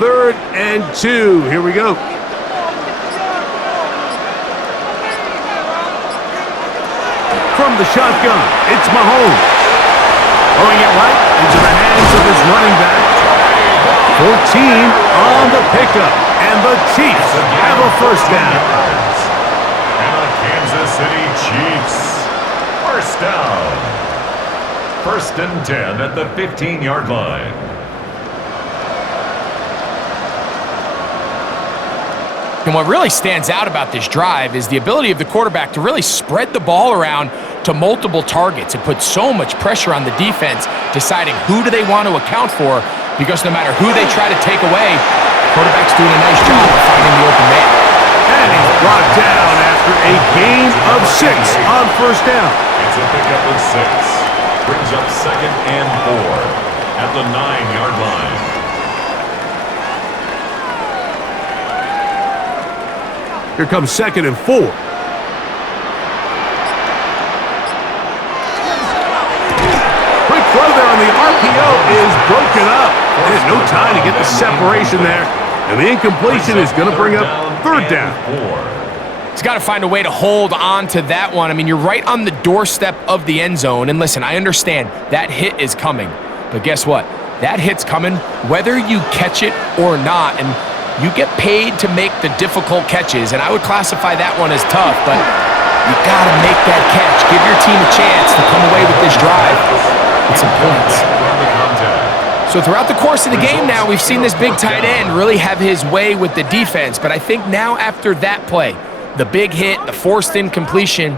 3rd and 2. Here we go. From the shotgun, it's Mahomes. Throwing it right into the hands of his running back. 14 on the pickup. And the Chiefs have a first down. And the Kansas City Chiefs. First down. 1st and 10 at the 15-yard line. And what really stands out about this drive is the ability of the quarterback to really spread the ball around to multiple targets. It puts so much pressure on the defense deciding who do they want to account for, because no matter who they try to take away, the quarterback's doing a nice job of finding the open man. And he's brought down after a gain of 6 on first down. It's a pickup of 6. Brings up 2nd and 4 at the 9-yard line. Here comes 2nd and 4. Quick throw there on the RPO is broken up. There's no time to get the separation there. And the incompletion is going to bring up 3rd down. He's got to find a way to hold on to that one. I mean, you're right on the doorstep of the end zone. And listen, I understand that hit is coming. But guess what? That hit's coming whether you catch it or not. And you get paid to make the difficult catches. And I would classify that one as tough. But you got to make that catch. Give your team a chance to come away with this drive with some points. So throughout the course of the game now, we've seen this big tight end really have his way with the defense. But I think now after that play, the big hit, the forced incompletion,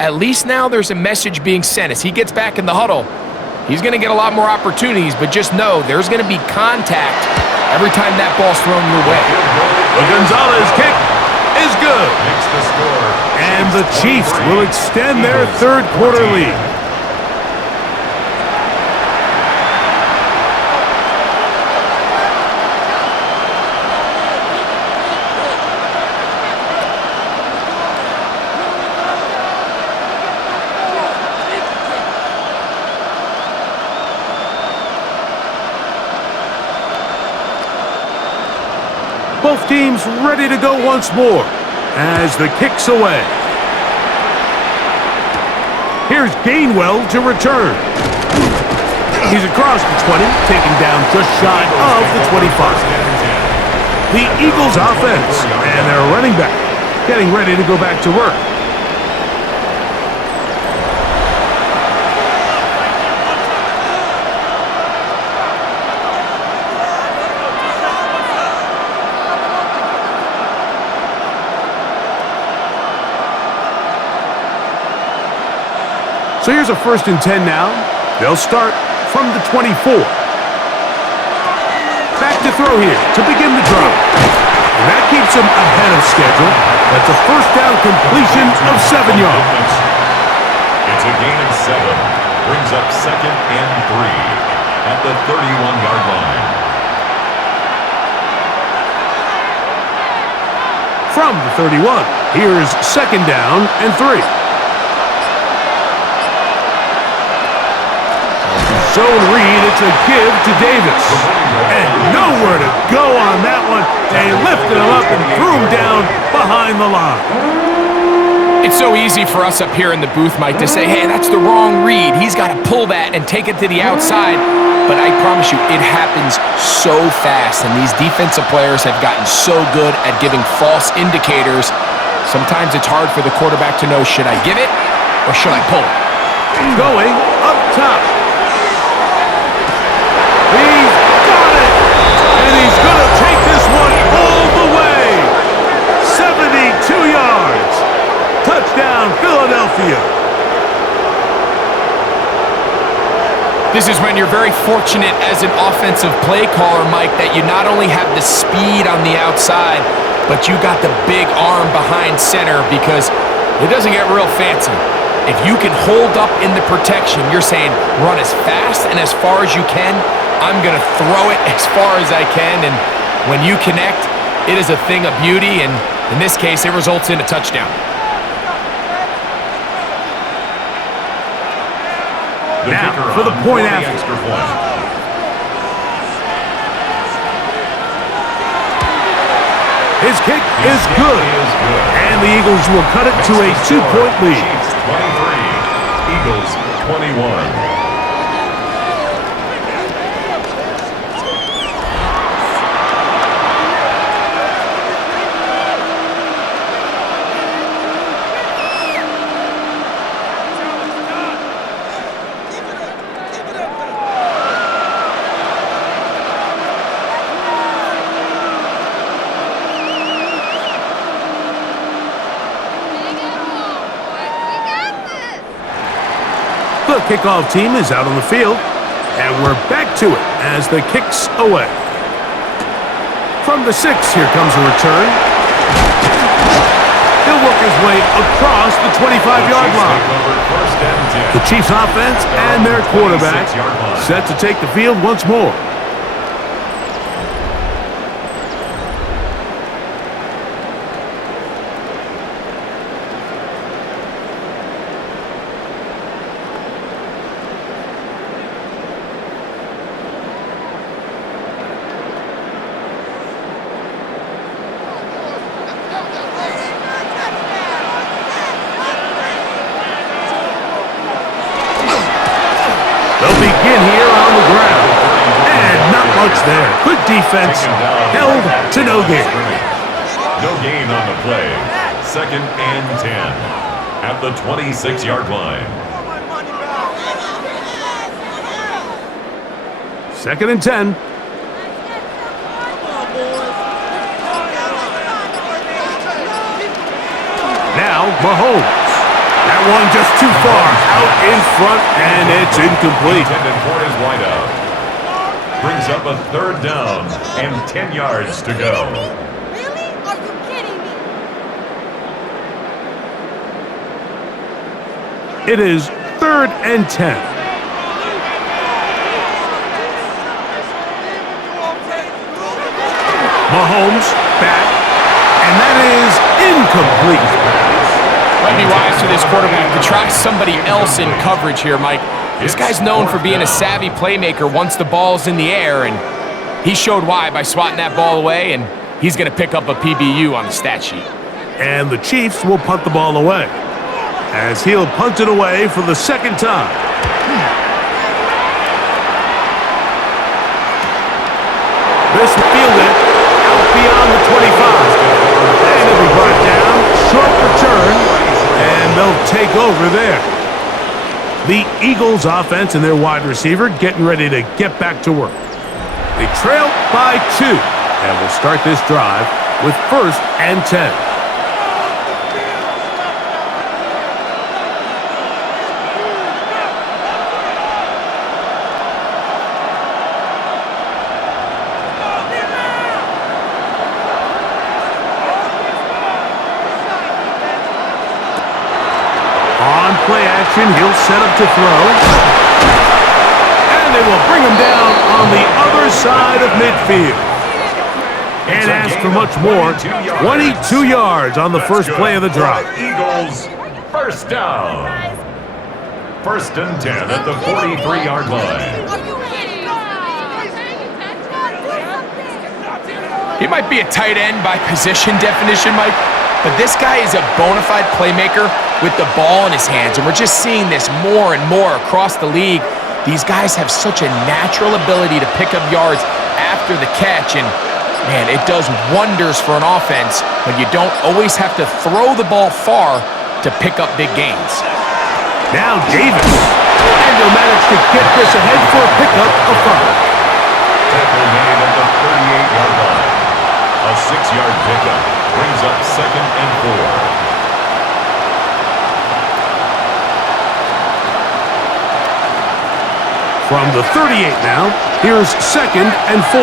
at least now there's a message being sent. As he gets back in the huddle, he's going to get a lot more opportunities, but just know there's going to be contact every time that ball's thrown your way. The Gonzalez kick is good. And the Chiefs will extend their 3rd quarter lead. team's ready to go once more as the kick's away. Here's Gainwell to return. He's across the 20, taken down just shy of the 25. The Eagles offense and their running back getting ready to go back to work. So here's a 1st and 10 now. They'll start from the 24. Back to throw here to begin the drive. And that keeps him ahead of schedule. That's a 1st down completion of 7 yards. It's a gain of 7. Brings up 2nd and 3 at the 31-yard line. From the 31, here's 2nd down and 3. Zone read, it's a give to Davis. And nowhere to go on that one. They lifted him up and threw him down behind the line. It's so easy for us up here in the booth, Mike, to say, hey, that's the wrong read. He's got to pull that and take it to the outside. But I promise you, it happens so fast. And these defensive players have gotten so good at giving false indicators. Sometimes it's hard for the quarterback to know, should I give it or should I pull it? Going up top. He's got it! And he's going to take this one all the way! 72 yards! Touchdown, Philadelphia! This is when you're very fortunate as an offensive play caller, Mike, that you not only have the speed on the outside, but you got the big arm behind center because it doesn't get real fancy. If you can hold up in the protection, you're saying run as fast and as far as you can. I'm going to throw it as far as I can, and when you connect, it is a thing of beauty, and in this case, it results in a touchdown. Now, for the point after. Extra point. His kick is good, and the Eagles will cut it to a 2-point lead. Chiefs 23, Eagles 21. The kickoff team is out on the field, and we're back to it as the kick's away. From the 6, here comes a return. He'll work his way across the 25-yard line. The Chiefs offense and their quarterback set to take the field once more. They'll begin here on the ground. And not much there. Good defense. Held to no gain. No gain on the play. 2nd and 10 at the 26-yard line. 2nd and 10. Now, Mahomes. That one just too far out in front, and it's incomplete. Intended for his wideout. Brings up a 3rd down and 10 yards to go. Really? Are you kidding me? It is 3rd and 10. Mahomes back, and that is incomplete. Might be wise to this quarterback to try somebody else in coverage here, Mike. This guy's known for being a savvy playmaker once the ball's in the air, and he showed why by swatting that ball away, and he's going to pick up a PBU on the stat sheet. And the Chiefs will punt the ball away, as he'll punt it away for the second time. This will field it out beyond the 25. And it'll be brought down, short return, and they'll take over there. The Eagles offense and their wide receiver getting ready to get back to work. They trail by 2, and will start this drive with 1st and 10. On play action, he'll set up to throw. And they will bring him down on the other side of midfield. And ask for much more. 22 yards on the first play of the drive. Eagles, first down. 1st and 10 at the 43-yard line. Are you kidding? He might be a tight end by position definition, Mike, but this guy is a bona fide playmaker with the ball in his hands, and we're just seeing this more and more across the league. These guys have such a natural ability to pick up yards after the catch, and man, it does wonders for an offense when you don't always have to throw the ball far to pick up big gains. Now Davis. And he'll manage to get this ahead for a pickup of 5. Tackle made at the 38-yard line. A 6-yard pickup brings up 2nd and 4. From the 38 now, here's 2nd and 4.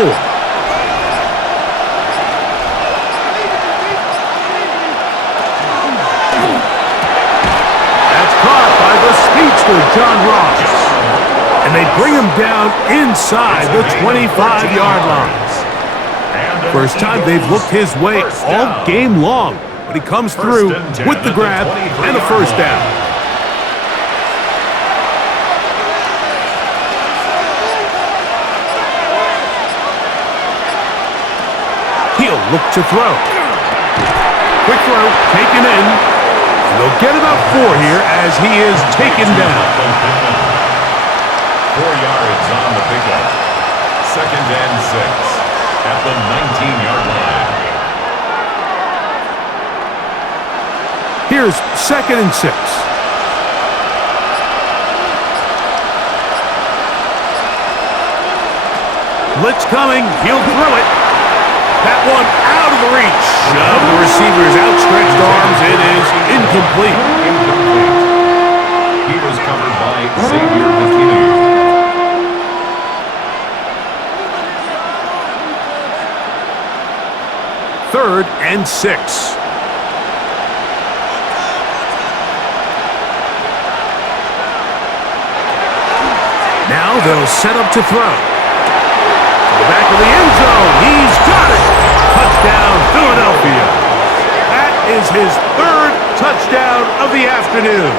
That's caught by the speedster, John Ross. And they bring him down inside the 25-yard line. First time they've looked his way all game long, but he comes through with the grab and a first down. He'll look to throw. Quick throw, taken in. And they'll get about 4 here as he is taken down. 4 yards on the pickup. 2nd and 6 at the 19-yard line. Here's 2nd and 6. Blitz coming. He'll throw it. That one out of the reach of the receiver's outstretched arms. It is incomplete. He was covered by Xavier McKinney. 3rd and 6. Now they'll set up to throw. To the back of the end zone. He's got it. Touchdown, Philadelphia. That is his 3rd touchdown of the afternoon.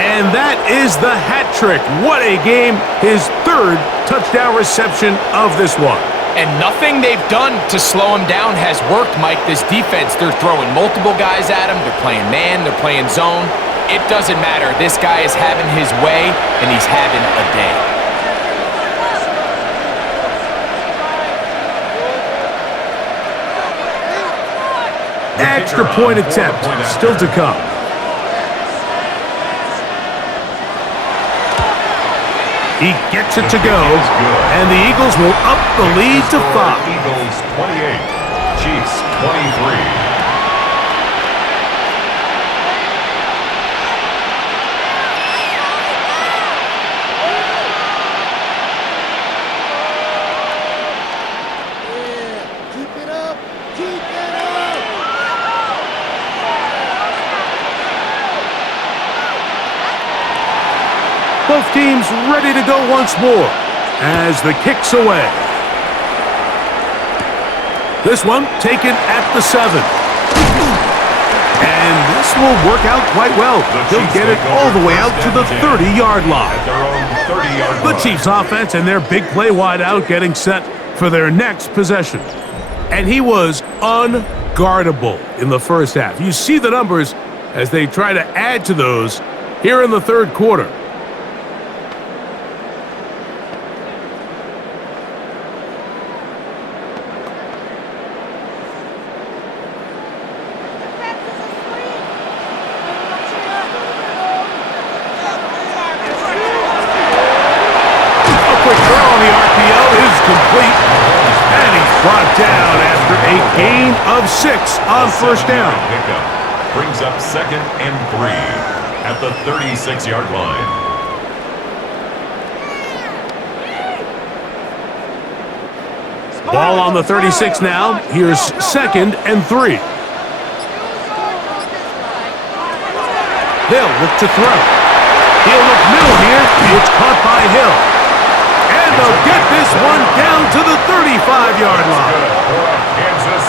And that is the hat trick. What a game. His 3rd touchdown reception of this one. And nothing they've done to slow him down has worked, Mike. This defense, they're throwing multiple guys at him. They're playing man, they're playing zone. It doesn't matter. This guy is having his way, and he's having a day. Extra point attempt still to come. He gets it to go, and the Eagles will up the lead to 5. Eagles 28, Chiefs 23. Both teams ready to go once more as the kick's away. This one taken at the 7. And this will work out quite well. He'll get it all the way out to the 30-yard line. The Chiefs offense and their big play wideout getting set for their next possession. And he was unguardable in the first half. You see the numbers as they try to add to those here in the third quarter. Complete, and he's brought down after a gain of 6 on first down. Pickup brings up 2nd and 3 at the 36-yard line. Ball on the 36 now. Here's 2nd and 3. They'll look to throw. He'll look middle here. It's caught by Hill. And they'll get this one down to the 35-yard line.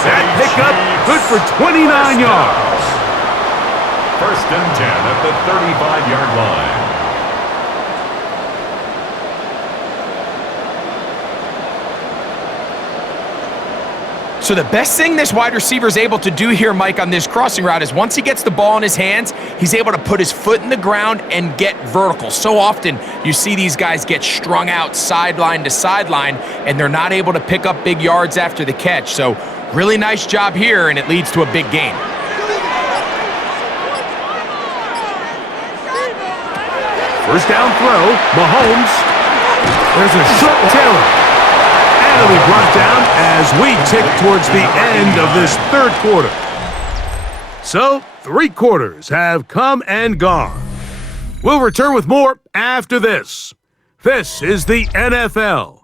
That pickup good for 29 yards. 1st and 10 at the 35-yard line. So the best thing this wide receiver is able to do here, Mike, on this crossing route is once he gets the ball in his hands, he's able to put his foot in the ground and get vertical. So often you see these guys get strung out sideline to sideline, and they're not able to pick up big yards after the catch. So really nice job here, and it leads to a big gain. First down throw, Mahomes. There's a short Taylor. And it'll be brought down as we tick towards the end of this third quarter. So, 3 quarters have come and gone. We'll return with more after this. This is the NFL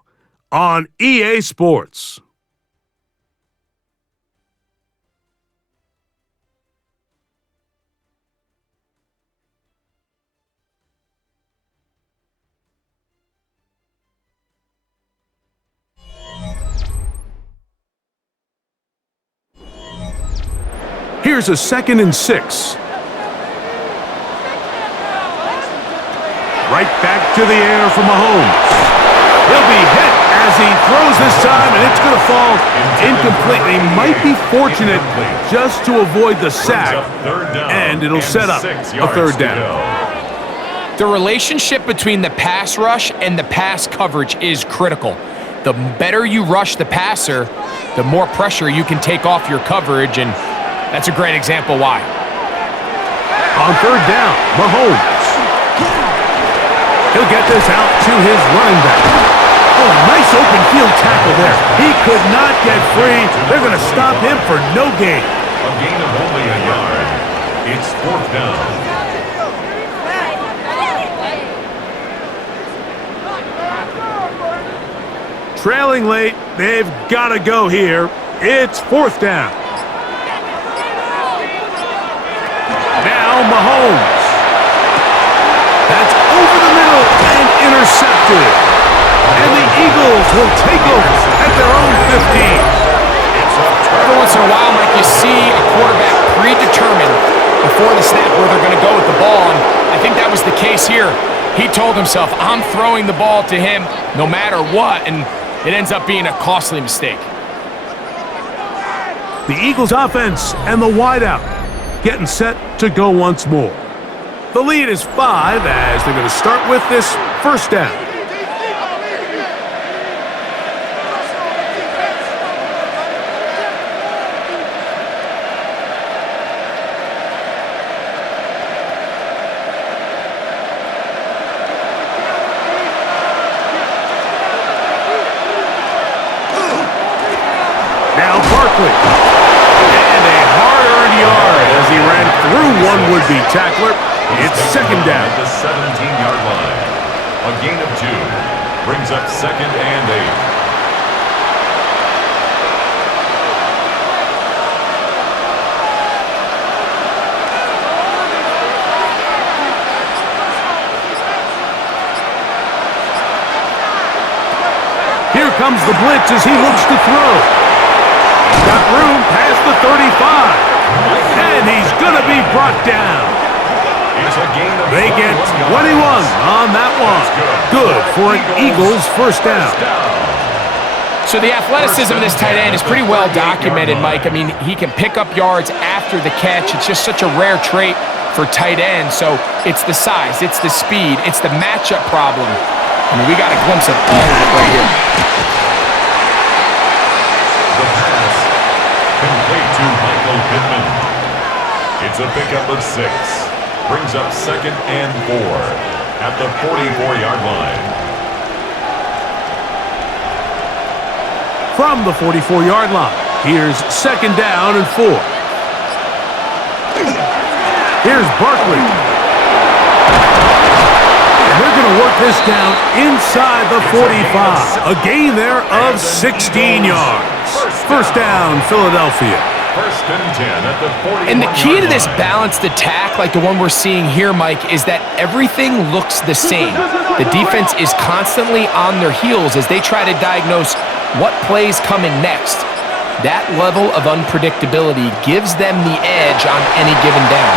on EA Sports. Here's a 2nd and 6. Right back to the air for Mahomes. He'll be hit as he throws this time, and it's going to fall incomplete. He might be fortunate just to avoid the sack, and it'll set up a 3rd down. The relationship between the pass rush and the pass coverage is critical. The better you rush the passer, the more pressure you can take off your coverage, and that's a great example why. On 3rd down, Mahomes. He'll get this out to his running back. Oh, nice open field tackle there. He could not get free. They're going to stop him for no gain. A gain of only a yard. It's 4th down. Trailing late, they've got to go here. It's 4th down. Now Mahomes. That's over the middle and intercepted. And the Eagles will take over at their own 15. Every once in a while, Mike, you see a quarterback predetermined before the snap where they're going to go with the ball, and I think that was the case here. He told himself, I'm throwing the ball to him no matter what, and it ends up being a costly mistake. The Eagles offense and the wideout getting set to go once more. The lead is 5 as they're going to start with this 1st down. Now Barkley. And a hard-earned yard as he ran through one would-be tackler. It's 2nd down. At the 17-yard line. A gain of 2 brings up 2nd and 8. Here comes the blitz as he looks to throw. He's got room past the 35. And he's going to be brought down. They get 21 on that one. Good for an Eagles 1st down. So the athleticism of this tight end is pretty well documented, Mike. I mean, he can pick up yards after the catch. It's just such a rare trait for tight ends. So it's the size, it's the speed, it's the matchup problem. I mean, we got a glimpse of all of it right here. The pass complete to Michael Pittman. It's a pickup of 6. Brings up 2nd and 4 at the 44-yard line. From the 44-yard line, here's 2nd down and 4. Here's Barkley. And they're going to work this down inside the 45. A gain there of 16 yards. First down, Philadelphia. 1st and 10 at the 41-yard line. And the key to this balanced attack, like the one we're seeing here, Mike, is that everything looks the same. The defense is constantly on their heels as they try to diagnose what play's coming next. That level of unpredictability gives them the edge on any given down.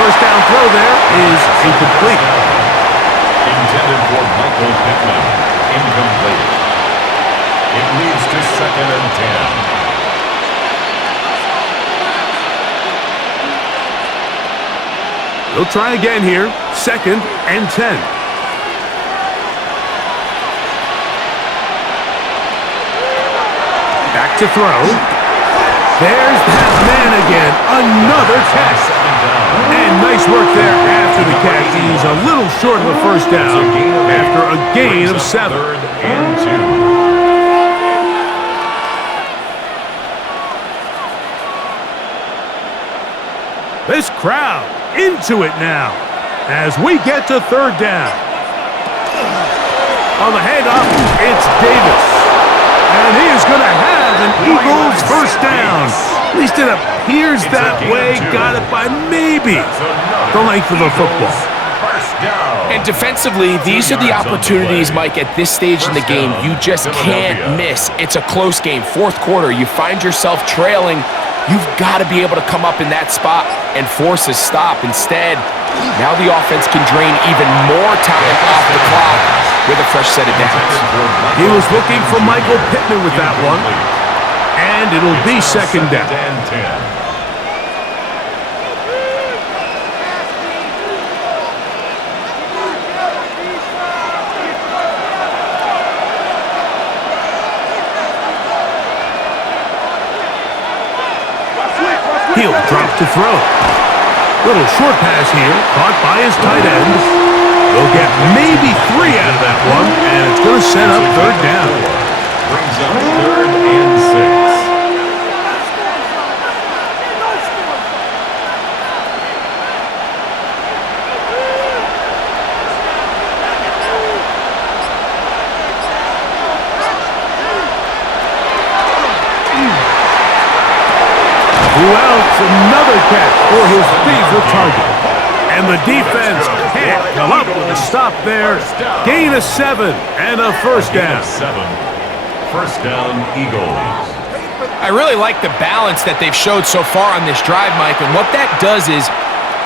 First down throw there is incomplete. Intended for Michael Pittman. Incomplete. It leads to 2nd and 10. They'll try again here. 2nd and 10. Back to throw. There's that man again. Another catch. And nice work there after the catch. He's a little short of a first down after a gain of 7. 3rd and 2. This crowd into it now as we get to 3rd down. On the handoff, it's Davis. And he is going to have an Eagles first down. At least it appears that way. Got it by maybe the length of a football. And defensively, these are the opportunities, Mike, at this stage in the game you just can't miss. It's a close game. 4th quarter, you find yourself trailing. You've got to be able to come up in that spot and force a stop. Instead, now the offense can drain even more time off the clock with a fresh set of downs. He was looking for Michael Pittman with that one. And it'll be 2nd down. He'll drop to throw. Little short pass here, caught by his tight end. They'll get maybe 3 out of that one, and it's going to set up 3rd down. Brings up 3rd and 6. Who else? Another catch for his favorite target. And the defense can't come up with a stop there. Gain of 7 and a first down. 7. First down, Eagles. I really like the balance that they've showed so far on this drive, Mike, and what that does is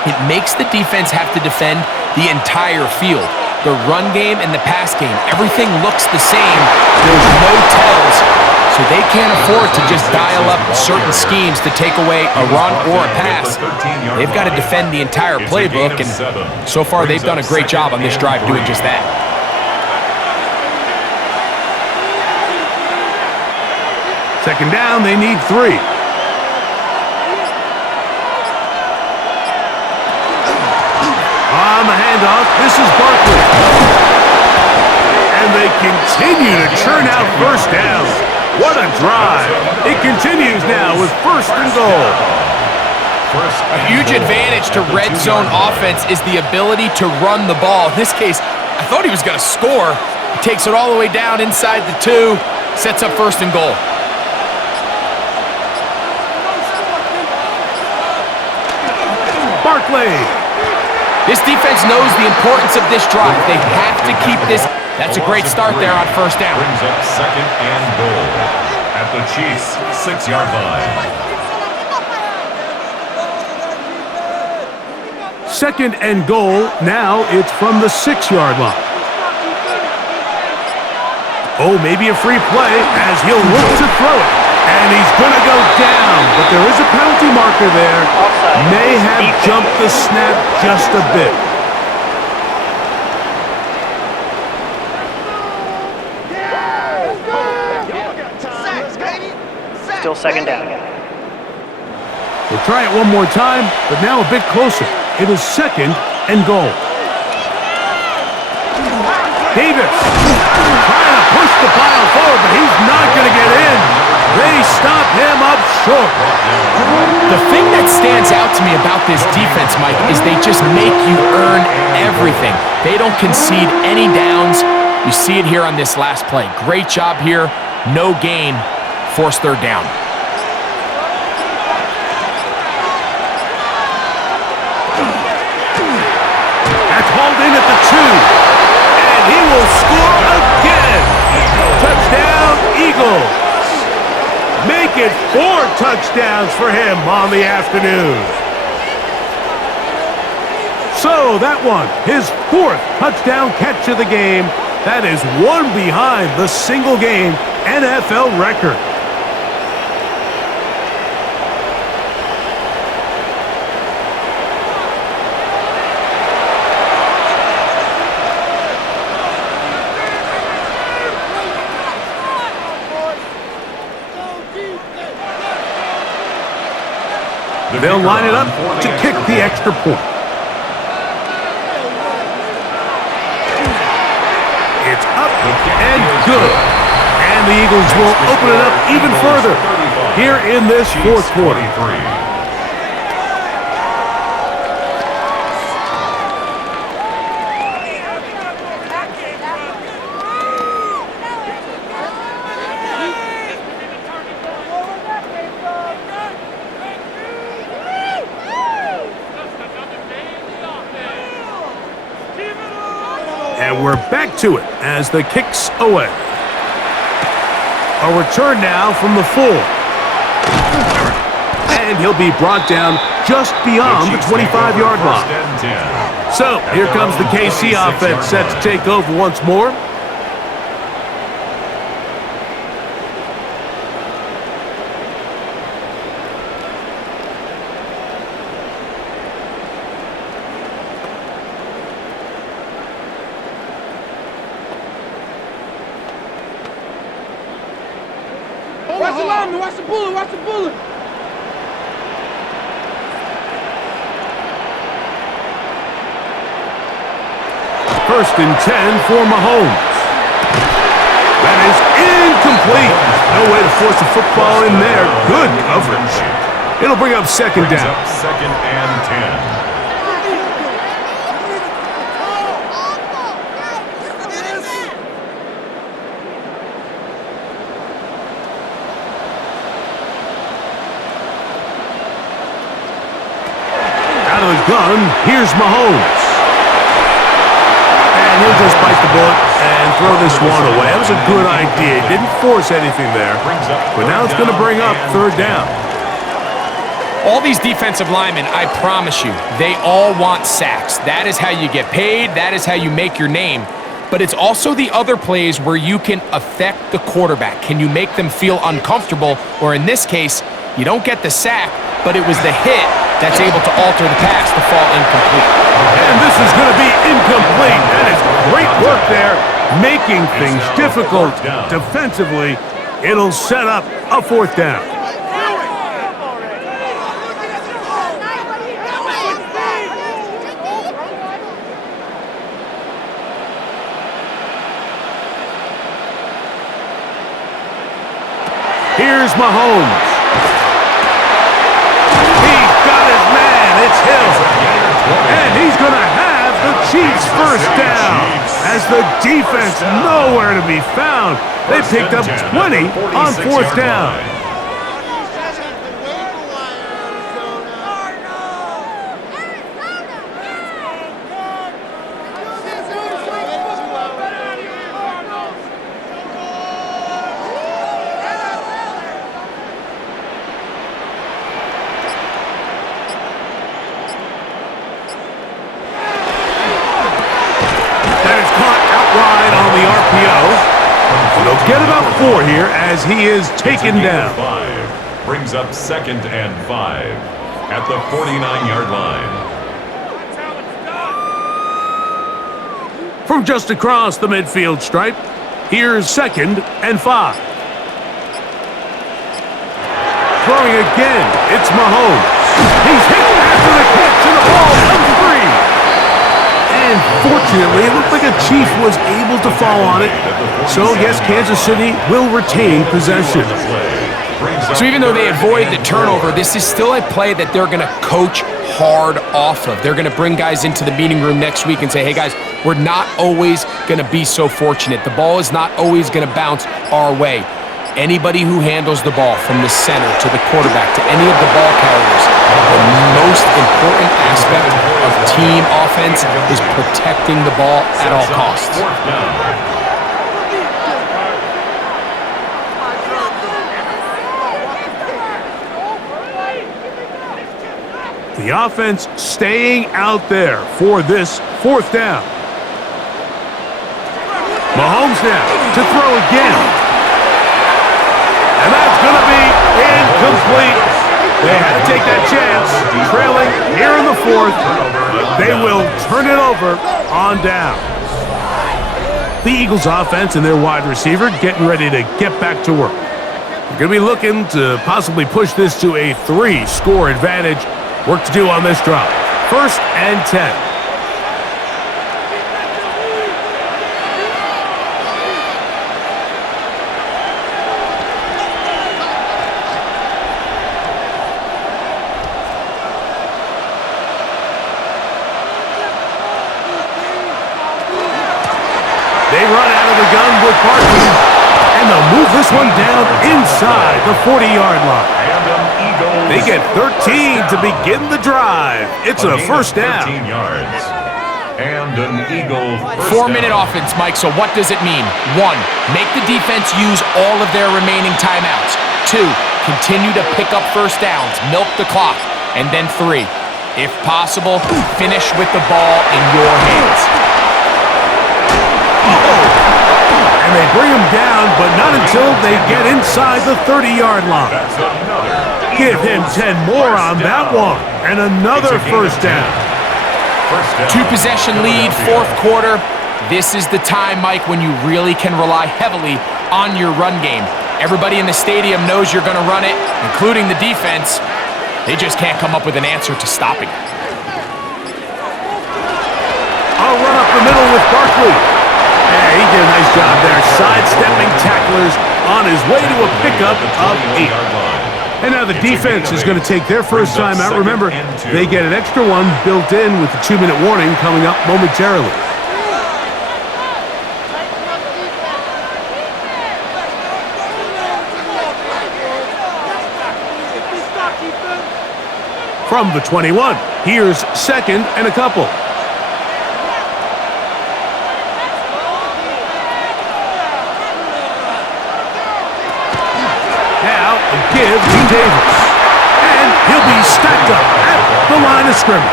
it makes the defense have to defend the entire field. The run game and the pass game, everything looks the same. There's no tells, so they can't afford to just dial up certain schemes to take away a run or a pass. They've got to defend the entire playbook, and so far they've done a great job on this drive doing just that. Second down, they need 3. On the handoff, this is Barkley. And they continue to churn out first downs. What a drive. It continues now with 1st and goal. A huge advantage to red zone offense is the ability to run the ball. In this case, I thought he was going to score. He takes it all the way down inside the 2, sets up 1st and goal. Barkley. This defense knows the importance of this drive. They have to keep this. That's a great start there on 1st down. Brings up 2nd and goal at the Chiefs' 6-yard line. 2nd and goal. Now it's from the 6-yard line. Oh, maybe a free play as he'll look to throw it. And he's going to go down, but there is a penalty marker there. Offside. May have jumped the snap just a bit. Still second down. We'll try it one more time, but now a bit closer. It is second and goal. Davis trying to push the pile forward, but he's not going to get in. They stop him up short. The thing that stands out to me about this defense, Mike, is they just make you earn everything. They don't concede any downs. You see it here on this last play. Great job here. No gain. Forced third down. That's hauled in at the 2. And he will score again. Touchdown, Eagles. Make it 4 touchdowns for him on the afternoon. So that one, his 4th touchdown catch of the game. That is one behind the single-game NFL record. They'll line it up to kick the extra point. It's up and good. And the Eagles will open it up even further here in this 4th quarter. And we're back to it as the kick's away. A return now from the 4. And he'll be brought down just beyond the 25-yard line. So here comes the KC offense set to take over once more. Watch the lineman, watch the bullet, watch the bullet. First and 10 for Mahomes. That is incomplete. No way to force a football in there. Good coverage. It'll bring up second down. Second and 10. Out of the gun, here's Mahomes. And he'll just bite the bullet and throw this one away. That was a good idea. Didn't force anything there. But now it's going to bring up third down. All these defensive linemen, I promise you, they all want sacks. That is how you get paid. That is how you make your name. But it's also the other plays where you can affect the quarterback. Can you make them feel uncomfortable? Or in this case, you don't get the sack, but it was the hit that's able to alter the pass to fall incomplete. And this is going to be incomplete. That is great work there, making things difficult defensively. It'll set up a fourth down. Here's Mahomes. It's Hill, and he's going to have the Chiefs first down as the defense nowhere to be found. They picked up 20 on fourth down. as he is taken down. 5 brings up 2nd and 5 at the 49-yard line. From just across the midfield stripe, here's 2nd and 5. Throwing again, it's Mahomes. He's hit after the catch and the ball comes free. And fortunately, it looked like a Chief was able to fall on it. So yes, Kansas City will retain possession. So even though they avoid the turnover, this is still a play that they're going to coach hard off of. They're going to bring guys into the meeting room next week and say, hey guys, we're not always going to be so fortunate. The ball is not always going to bounce our way. Anybody who handles the ball from the center to the quarterback to any of the ball carriers, the most important aspect of team offense is protecting the ball at all costs. The offense staying out there for this 4th down. Mahomes now to throw again. And that's going to be incomplete. They had to take that chance. Trailing here in the 4th. They will turn it over on down. The Eagles offense and their wide receiver getting ready to get back to work. They're going to be looking to possibly push this to a 3-score advantage. Work to do on this drive. 1st and 10. They run out of the gun with Barkley, and they'll move this one down inside the 40-yard line. They get 13 to begin the drive. It's a 1st down. 13 yards. And an Eagle 4-minute offense, Mike, so what does it mean? 1, make the defense use all of their remaining timeouts. 2, continue to pick up 1st downs, milk the clock. And then 3, if possible, finish with the ball in your hands. And they bring him down, but not until they get inside the 30-yard line. Give him 10 more on that one. And another 1st down. 2-possession lead, 4th quarter. This is the time, Mike, when you really can rely heavily on your run game. Everybody in the stadium knows you're going to run it, including the defense. They just can't come up with an answer to stopping it. I'll run up the middle with Barkley. Yeah, he did a nice job there, sidestepping tacklers on his way to a pickup of 8. And now the defense is going to take their 1st time out. Remember, they get an extra one built in with the 2-minute warning coming up momentarily. From the 21, here's 2nd and a couple. Give to Davis. And he'll be stacked up at the line of scrimmage.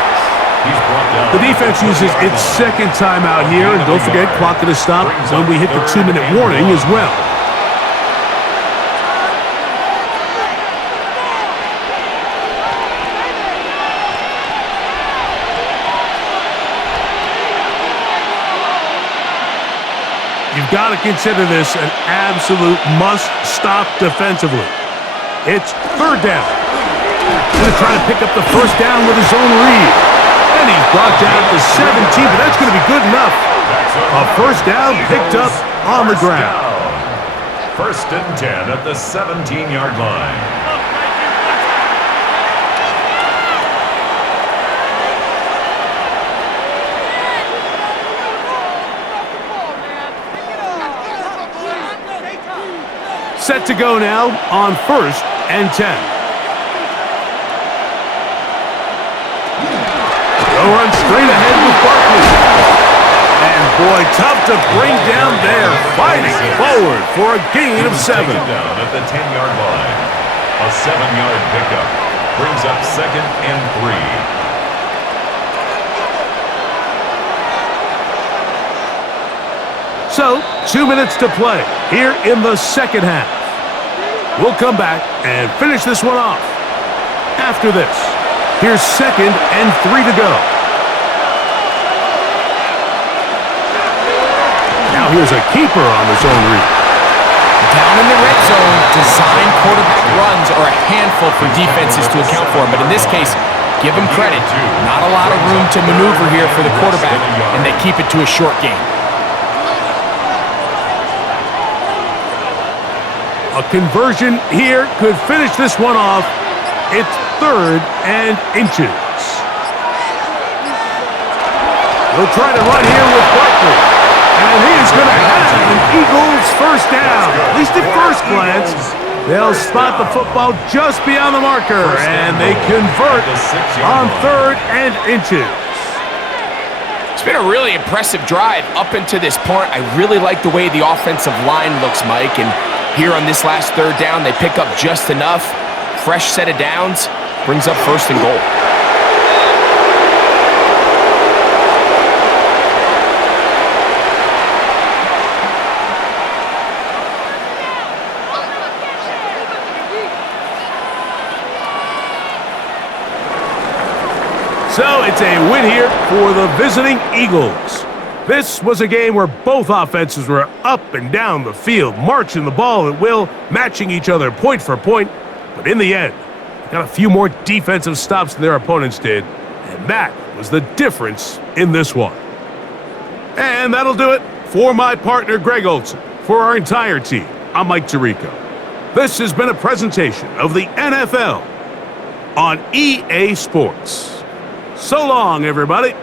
The defense uses its 2nd timeout here, and don't forget, clock going to stop when we hit the 2-minute warning as well. You've got to consider this an absolute must-stop defensively. It's 3rd down. Going to try to pick up the 1st down with his own read. And he's brought down to 17, but that's going to be good enough. A 1st down picked up on the ground. 1st and 10 at the 17-yard line. Set to go now on 1st and 10. They'll run straight ahead with Barkley. And boy, tough to bring down there. Fighting forward for a gain of 7. Down at the 10-yard line. A 7-yard pickup brings up 2nd and 3. So, 2 minutes to play here in the 2nd half. We'll come back and finish this one off. After this, here's 2nd and 3 to go. Now here's a keeper on the zone read. Down in the red zone, design quarterback runs are a handful for defenses to account for. But in this case, give them credit. Not a lot of room to maneuver here for the quarterback, and they keep it to a short game. A conversion here could finish this one off. It's 3rd and inches. He'll try to run here with Barkley. And he is going to have an Eagles first down. At least at first glance, they'll spot the football just beyond the marker, and they convert on 3rd and inches. It's been a really impressive drive up until this point. I really like the way the offensive line looks, Mike, and here on this last 3rd down, they pick up just enough. Fresh set of downs, brings up 1st and goal. So it's a win here for the visiting Eagles. This was a game where both offenses were up and down the field, marching the ball at will, matching each other point for point. But in the end, they got a few more defensive stops than their opponents did, and that was the difference in this one. And that'll do it for my partner, Greg Olson. For our entire team, I'm Mike Tirico. This has been a presentation of the NFL on EA Sports. So long, everybody.